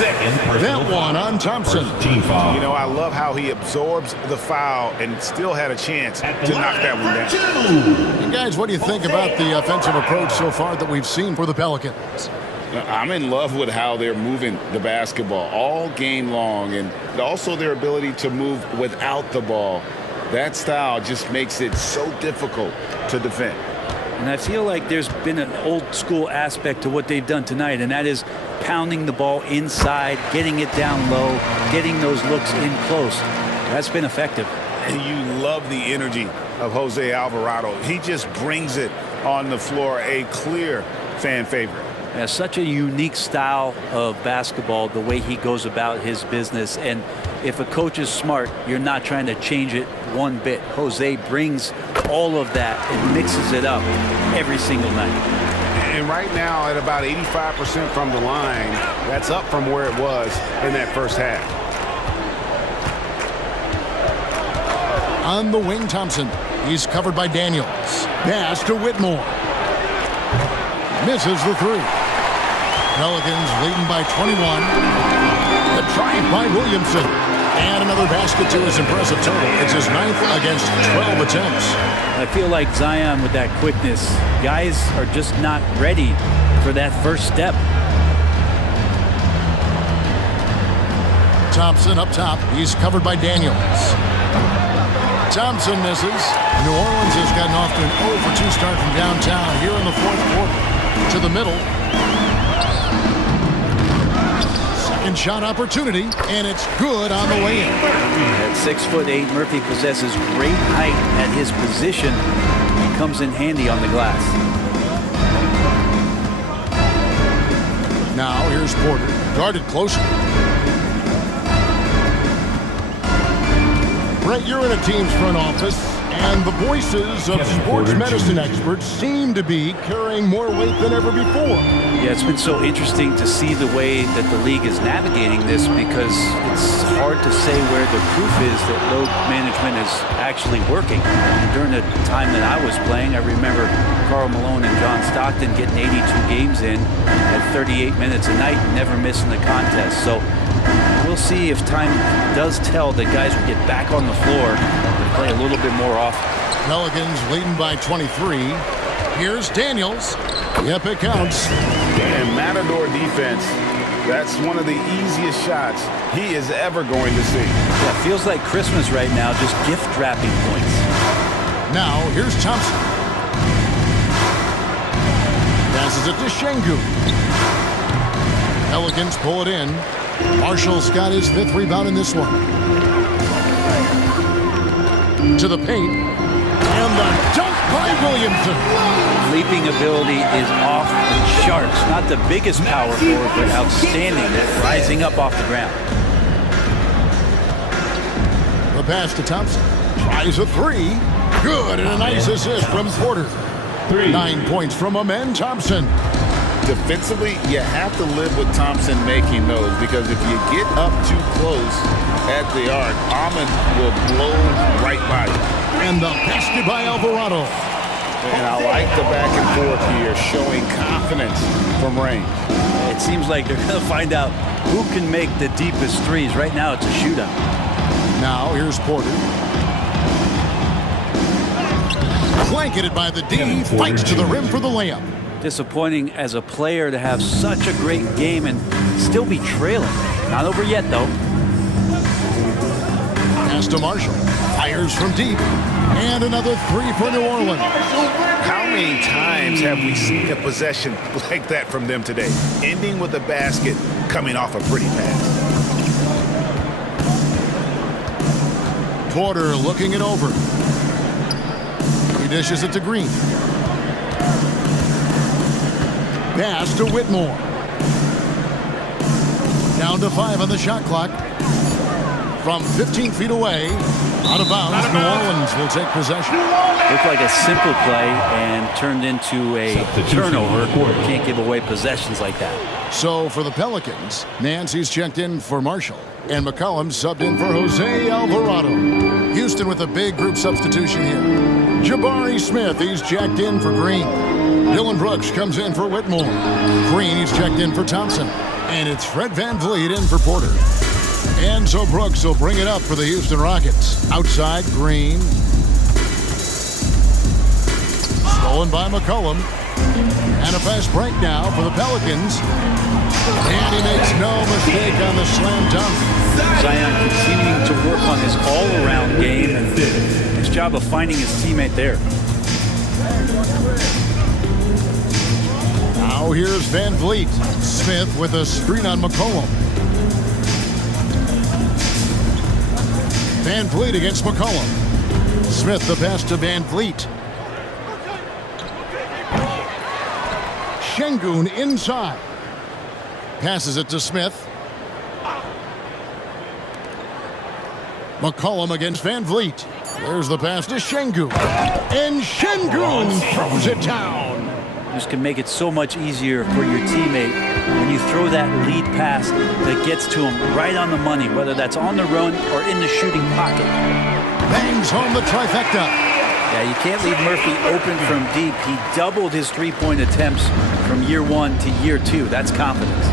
That one on Thompson. Team foul. You know, I love how he absorbs the foul and still had a chance to knock that one down. And guys, what do you think about the offensive approach so far that we've seen for the Pelicans? I'm in love with how they're moving the basketball all game long, and also their ability to move without the ball. That style just makes it so difficult to defend. And I feel like there's been an old school aspect to what they've done tonight, and that is pounding the ball inside, getting it down low, getting those looks in close. That's been effective. And you love the energy of Jose Alvarado. He just brings it on the floor, a clear fan favorite. Has such a unique style of basketball, the way he goes about his business. And if a coach is smart, you're not trying to change it one bit. Jose brings all of that and mixes it up every single night. And right now at about 85% from the line, that's up from where it was in that first half. On the wing, Thompson. He's covered by Daniels. Pass to Whitmore. Misses the three. Pelicans leading by 21. The drive by Williamson. And another basket to his impressive total. It's his 9th against 12 attempts. I feel like Zion with that quickness. Guys are just not ready for that first step. Thompson up top. He's covered by Daniels. Thompson misses. New Orleans has gotten off to an 0 for 2 start from downtown here in the fourth quarter. To the middle. Second shot opportunity, and it's good on the way in. At 6'8", Murphy possesses great height at his position. He comes in handy on the glass. Now here's Porter, guarded closer. Brett, you're in a team's front office, and the voices of sports medicine experts seem to be carrying more weight than ever before. Yeah, it's been so interesting to see the way that the league is navigating this, because it's hard to say where the proof is that load management is actually working. During the time that I was playing, I remember Karl Malone and John Stockton getting 82 games in at 38 minutes a night and never missing the contest. So we'll see if time does tell that guys will get back on the floor and play a little bit more often. Pelicans leading by 23. Here's Daniels. Yep, it counts. And Matador defense, that's one of the easiest shots he is ever going to see. Yeah, feels like Christmas right now, just gift wrapping points. Now, here's Thompson. Passes it to Şengün. Pelicans pull it in. Marshall's got his 5th rebound in this one. To the paint. And the dunk by Williamson. Leaping ability is off the charts. Not the biggest power forward, but outstanding at rising up off the ground. The pass to Thompson. Tries a 3. Good, and a nice assist from Porter. 9 points from Amen Thompson. Defensively, you have to live with Thompson making those, because if you get up too close at the arc, Ahmed will blow right by you. And the basket by Alvarado. And I like the back and forth here, showing confidence from range. It seems like they're going to find out who can make the deepest threes. Right now, it's a shootout. Now, here's Porter. Blanketed by the D, fights to the rim for the layup. Disappointing as a player to have such a great game and still be trailing. Not over yet, though. Pass to Marshall. Fires from deep. And another three for New Orleans. How many times have we seen a possession like that from them today? Ending with a basket, coming off a pretty pass. Porter looking it over. He dishes it to Green. Pass to Whitmore. Down to 5 on the shot clock. From 15 feet away, out of bounds, New Orleans will take possession. Looked like a simple play and turned into a turnover. Can't give away possessions like that. So for the Pelicans, Nancy's checked in for Marshall, and McCollum subbed in for Jose Alvarado. Houston with a big group substitution here. Jabari Smith, he's checked in for Green. Dylan Brooks comes in for Whitmore. Green, he's checked in for Thompson. And it's Fred VanVleet in for Porter. And so Brooks will bring it up for the Houston Rockets. Outside, Green. Stolen by McCollum. And a fast break now for the Pelicans. And he makes no mistake on the slam dunk. Zion continuing to work on his all-around game and his job of finding his teammate there. Now here's VanVleet. Smith with a screen on McCollum. VanVleet against McCollum. Smith the pass to VanVleet. Şengün inside. Passes it to Smith. McCollum against VanVleet. There's the pass to Şengün. And Şengün throws it down. This can make it so much easier for your teammate when you throw that lead pass that gets to him right on the money, whether that's on the run or in the shooting pocket. Bangs home the trifecta. Yeah, you can't leave Murphy open from deep. He doubled his three-point attempts from year 1 to year 2. That's confidence.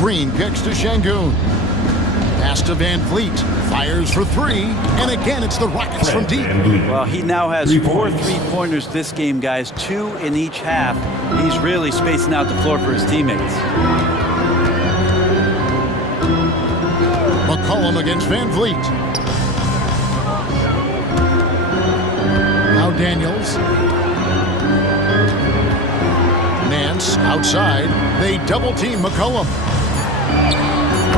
Green kicks to Şengün. Pass to VanVleet. Fires for 3. And again, it's the Rockets from deep. Well, he now has 4 three-pointers this game, guys. 2 in each half. He's really spacing out the floor for his teammates. McCollum against VanVleet. Now Daniels. Nance outside. They double-team McCollum.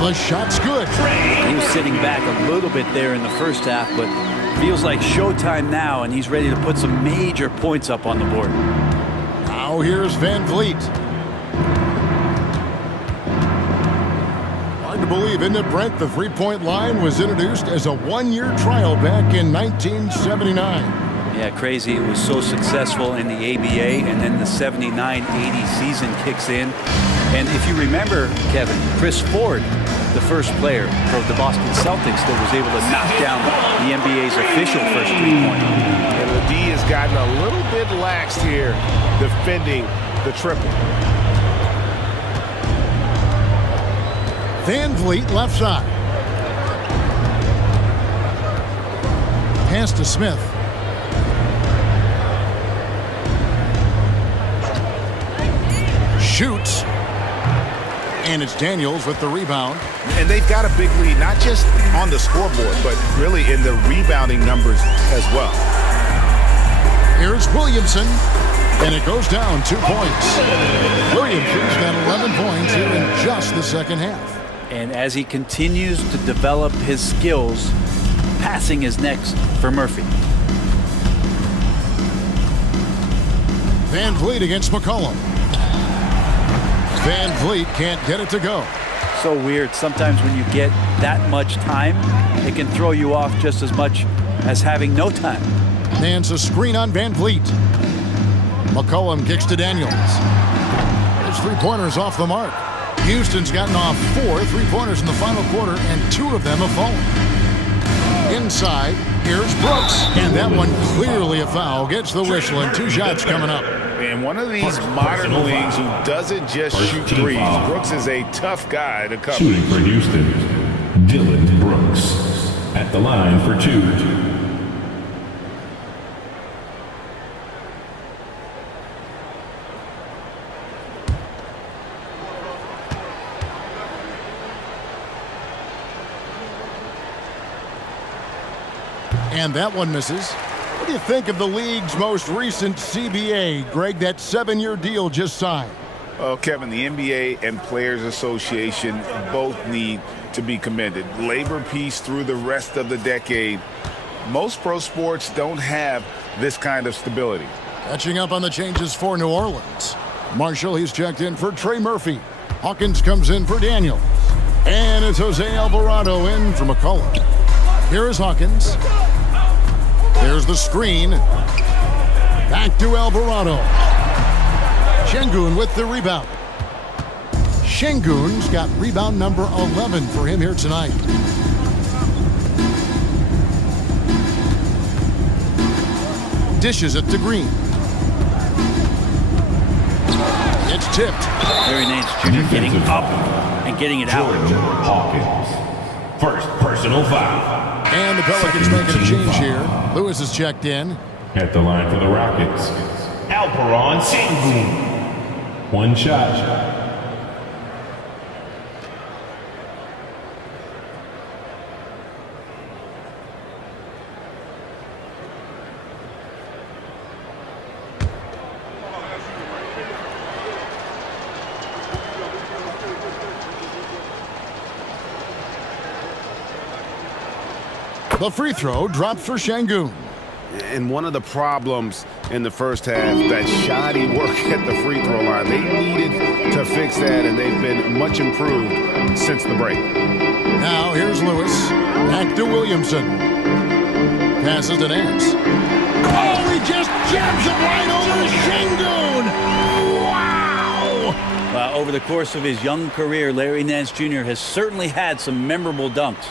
The shot's good. He was sitting back a little bit there in the first half, but feels like showtime now, and he's ready to put some major points up on the board. Now here's VanVleet. Hard to believe, isn't it, Brent? The three-point line was introduced as a one-year trial back in 1979. Yeah, crazy. It was so successful in the ABA, and then the 79-80 season kicks in. And if you remember, Kevin, Chris Ford, the first player for the Boston Celtics that was able to knock down the NBA's official first three-pointer. And Ledee has gotten a little bit lax here defending the triple. VanVleet left side. Pass to Smith. Shoots. And it's Daniels with the rebound. And they've got a big lead, not just on the scoreboard, but really in the rebounding numbers as well. Here's Williamson, and it goes down 2 points. Williamson's got 11 points here in just the second half. And as he continues to develop his skills, passing is next for Murphy. VanVleet against McCollum. VanVleet can't get it to go. So weird. Sometimes when you get that much time, it can throw you off just as much as having no time. Nance a screen on VanVleet. McCollum kicks to Daniels. His three-pointers off the mark. Houston's gotten off 4 three-pointers in the final quarter, and 2 of them have fallen. Inside, here's Brooks. And that one clearly a foul. Gets the whistle, and 2 shots coming up. And one of these modern leagues who doesn't just shoot threes. Brooks is a tough guy to cover. Shooting for Houston, Dylan Brooks. At the line for 2. And that one misses. What do you think of the league's most recent CBA? Greg, that 7-year deal just signed. Well, Kevin, the NBA and Players Association both need to be commended. Labor peace through the rest of the decade. Most pro sports don't have this kind of stability. Catching up on the changes for New Orleans. Marshall, he's checked in for Trey Murphy. Hawkins comes in for Daniels. And it's Jose Alvarado in for McCollum. Here is Hawkins. There's the screen. Back to Alvarado. Şengün with the rebound. Şengün's got rebound number 11 for him here tonight. Dishes it to Green. It's tipped. Larry Nance Jr. getting up and getting it out. Hawkins. First personal foul. And the Pelicans making a change here. Lewis is checked in. At the line for the Rockets, Alperon Sengun. One shot. The free throw dropped for Şengün. And one of the problems in the first half, that shoddy work at the free throw line. They needed to fix that, and they've been much improved since the break. Now here's Lewis. Back to Williamson. Passes to Nance. Oh, he just jabs it right over Şengün. Wow! Well, over the course of his young career, Larry Nance Jr. has certainly had some memorable dunks.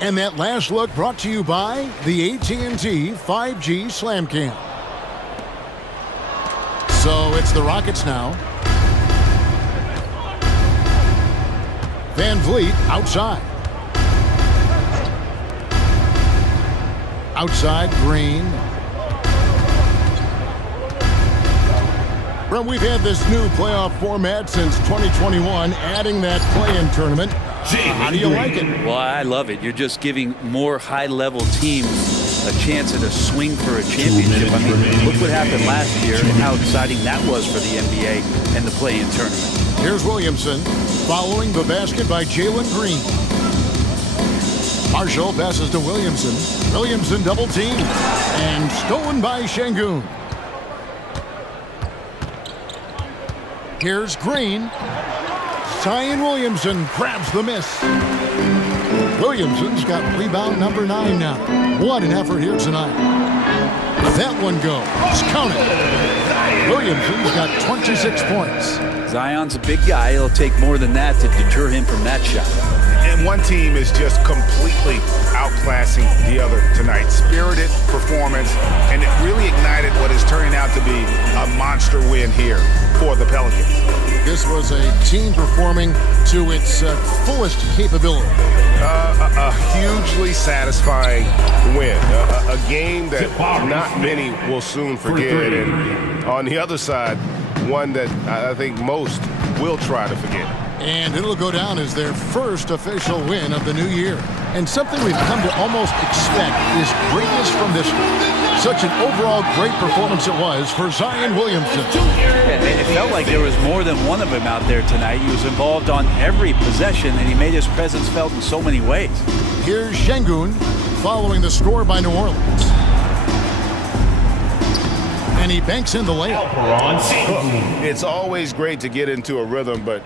And that last look brought to you by the AT&T 5G Slam Cam. So it's the Rockets now. Van Vliet outside. Outside, Green. Well, we've had this new playoff format since 2021, adding that play-in tournament. How do you like it? Well, I love it. You're just giving more high-level teams a chance at a swing for a championship. I mean, look what happened last year and how exciting that was for the NBA and the play-in tournament. Here's Williamson following the basket by Jalen Green. Marshall passes to Williamson. Williamson double team and stolen by Şengün. Here's Green. Zion Williamson grabs the miss. Williamson's got rebound number 9 now. What an effort here tonight. That one goes. Count it. Williamson's got 26 points. Zion's a big guy. It'll take more than that to deter him from that shot. And one team is just completely outclassing the other tonight. Spirited performance, and it really ignited what is turning out to be a monster win here for the Pelicans. This was a team performing to its fullest capability. A hugely satisfying win. A game that not many will soon forget. And on the other side, one that I think most will try to forget. And it'll go down as their first official win of the new year. And something we've come to almost expect is greatness from this one. Such an overall great performance it was for Zion Williamson. It felt like there was more than one of them out there tonight. He was involved on every possession, and he made his presence felt in so many ways. Here's Şengün following the score by New Orleans. And he banks in the layup. It's always great to get into a rhythm, but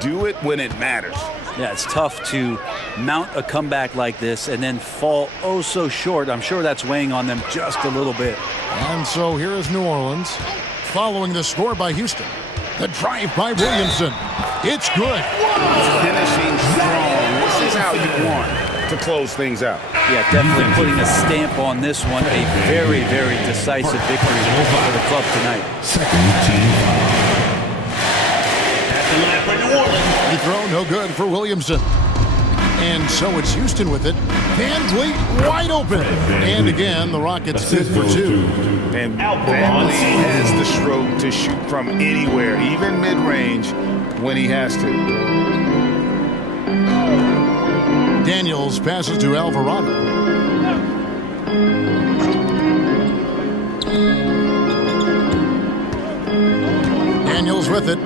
do it when it matters. Yeah, it's tough to mount a comeback like this and then fall oh so short. I'm sure that's weighing on them just a little bit. And so here is New Orleans following the score by Houston. The drive by Williamson. It's good. Finishing strong. This is how you want to close things out. Yeah, definitely putting a stamp on this one. A very, very decisive victory for the club tonight. Second team. For New Orleans. The throw no good for Williamson. And so it's Houston with it. Van Vliet wide open. And again, the Rockets good for 2. And Van Vliet has the stroke to shoot from anywhere, even mid-range, when he has to. Daniels passes to Alvarado. Daniels with it.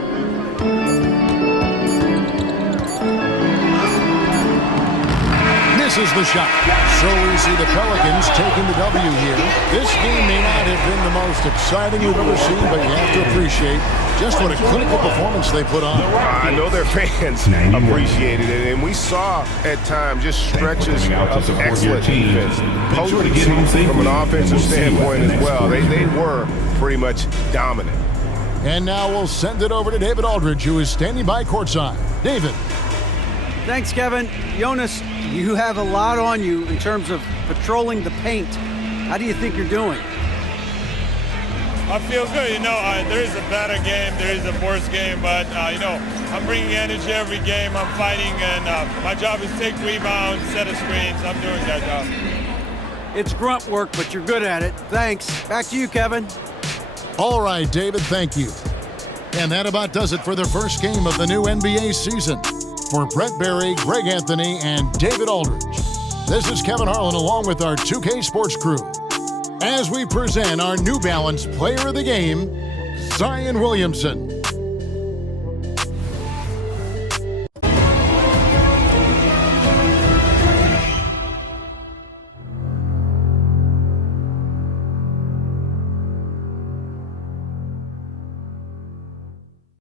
Misses the shot. So we see the Pelicans taking the W here. This game may not have been the most exciting you've ever seen, but you have to appreciate just what a clinical performance they put on. I know their fans appreciated it, and we saw at times just stretches of excellent defense. Potency from an offensive standpoint as well. They were pretty much dominant. And now we'll send it over to David Aldridge, who is standing by courtside. David. Thanks, Kevin. Jonas, you have a lot on you in terms of patrolling the paint. How do you think you're doing? I feel good. There is a better game, there is a worse game, but, I'm bringing energy every game. I'm fighting, and my job is to take rebounds, set of screens. I'm doing that job. It's grunt work, but you're good at it. Thanks. Back to you, Kevin. All right, David, thank you. And that about does it for the first game of the new NBA season. For Brett Berry, Greg Anthony, and David Aldridge, this is Kevin Harlan along with our 2K Sports crew as we present our New Balance Player of the Game, Zion Williamson.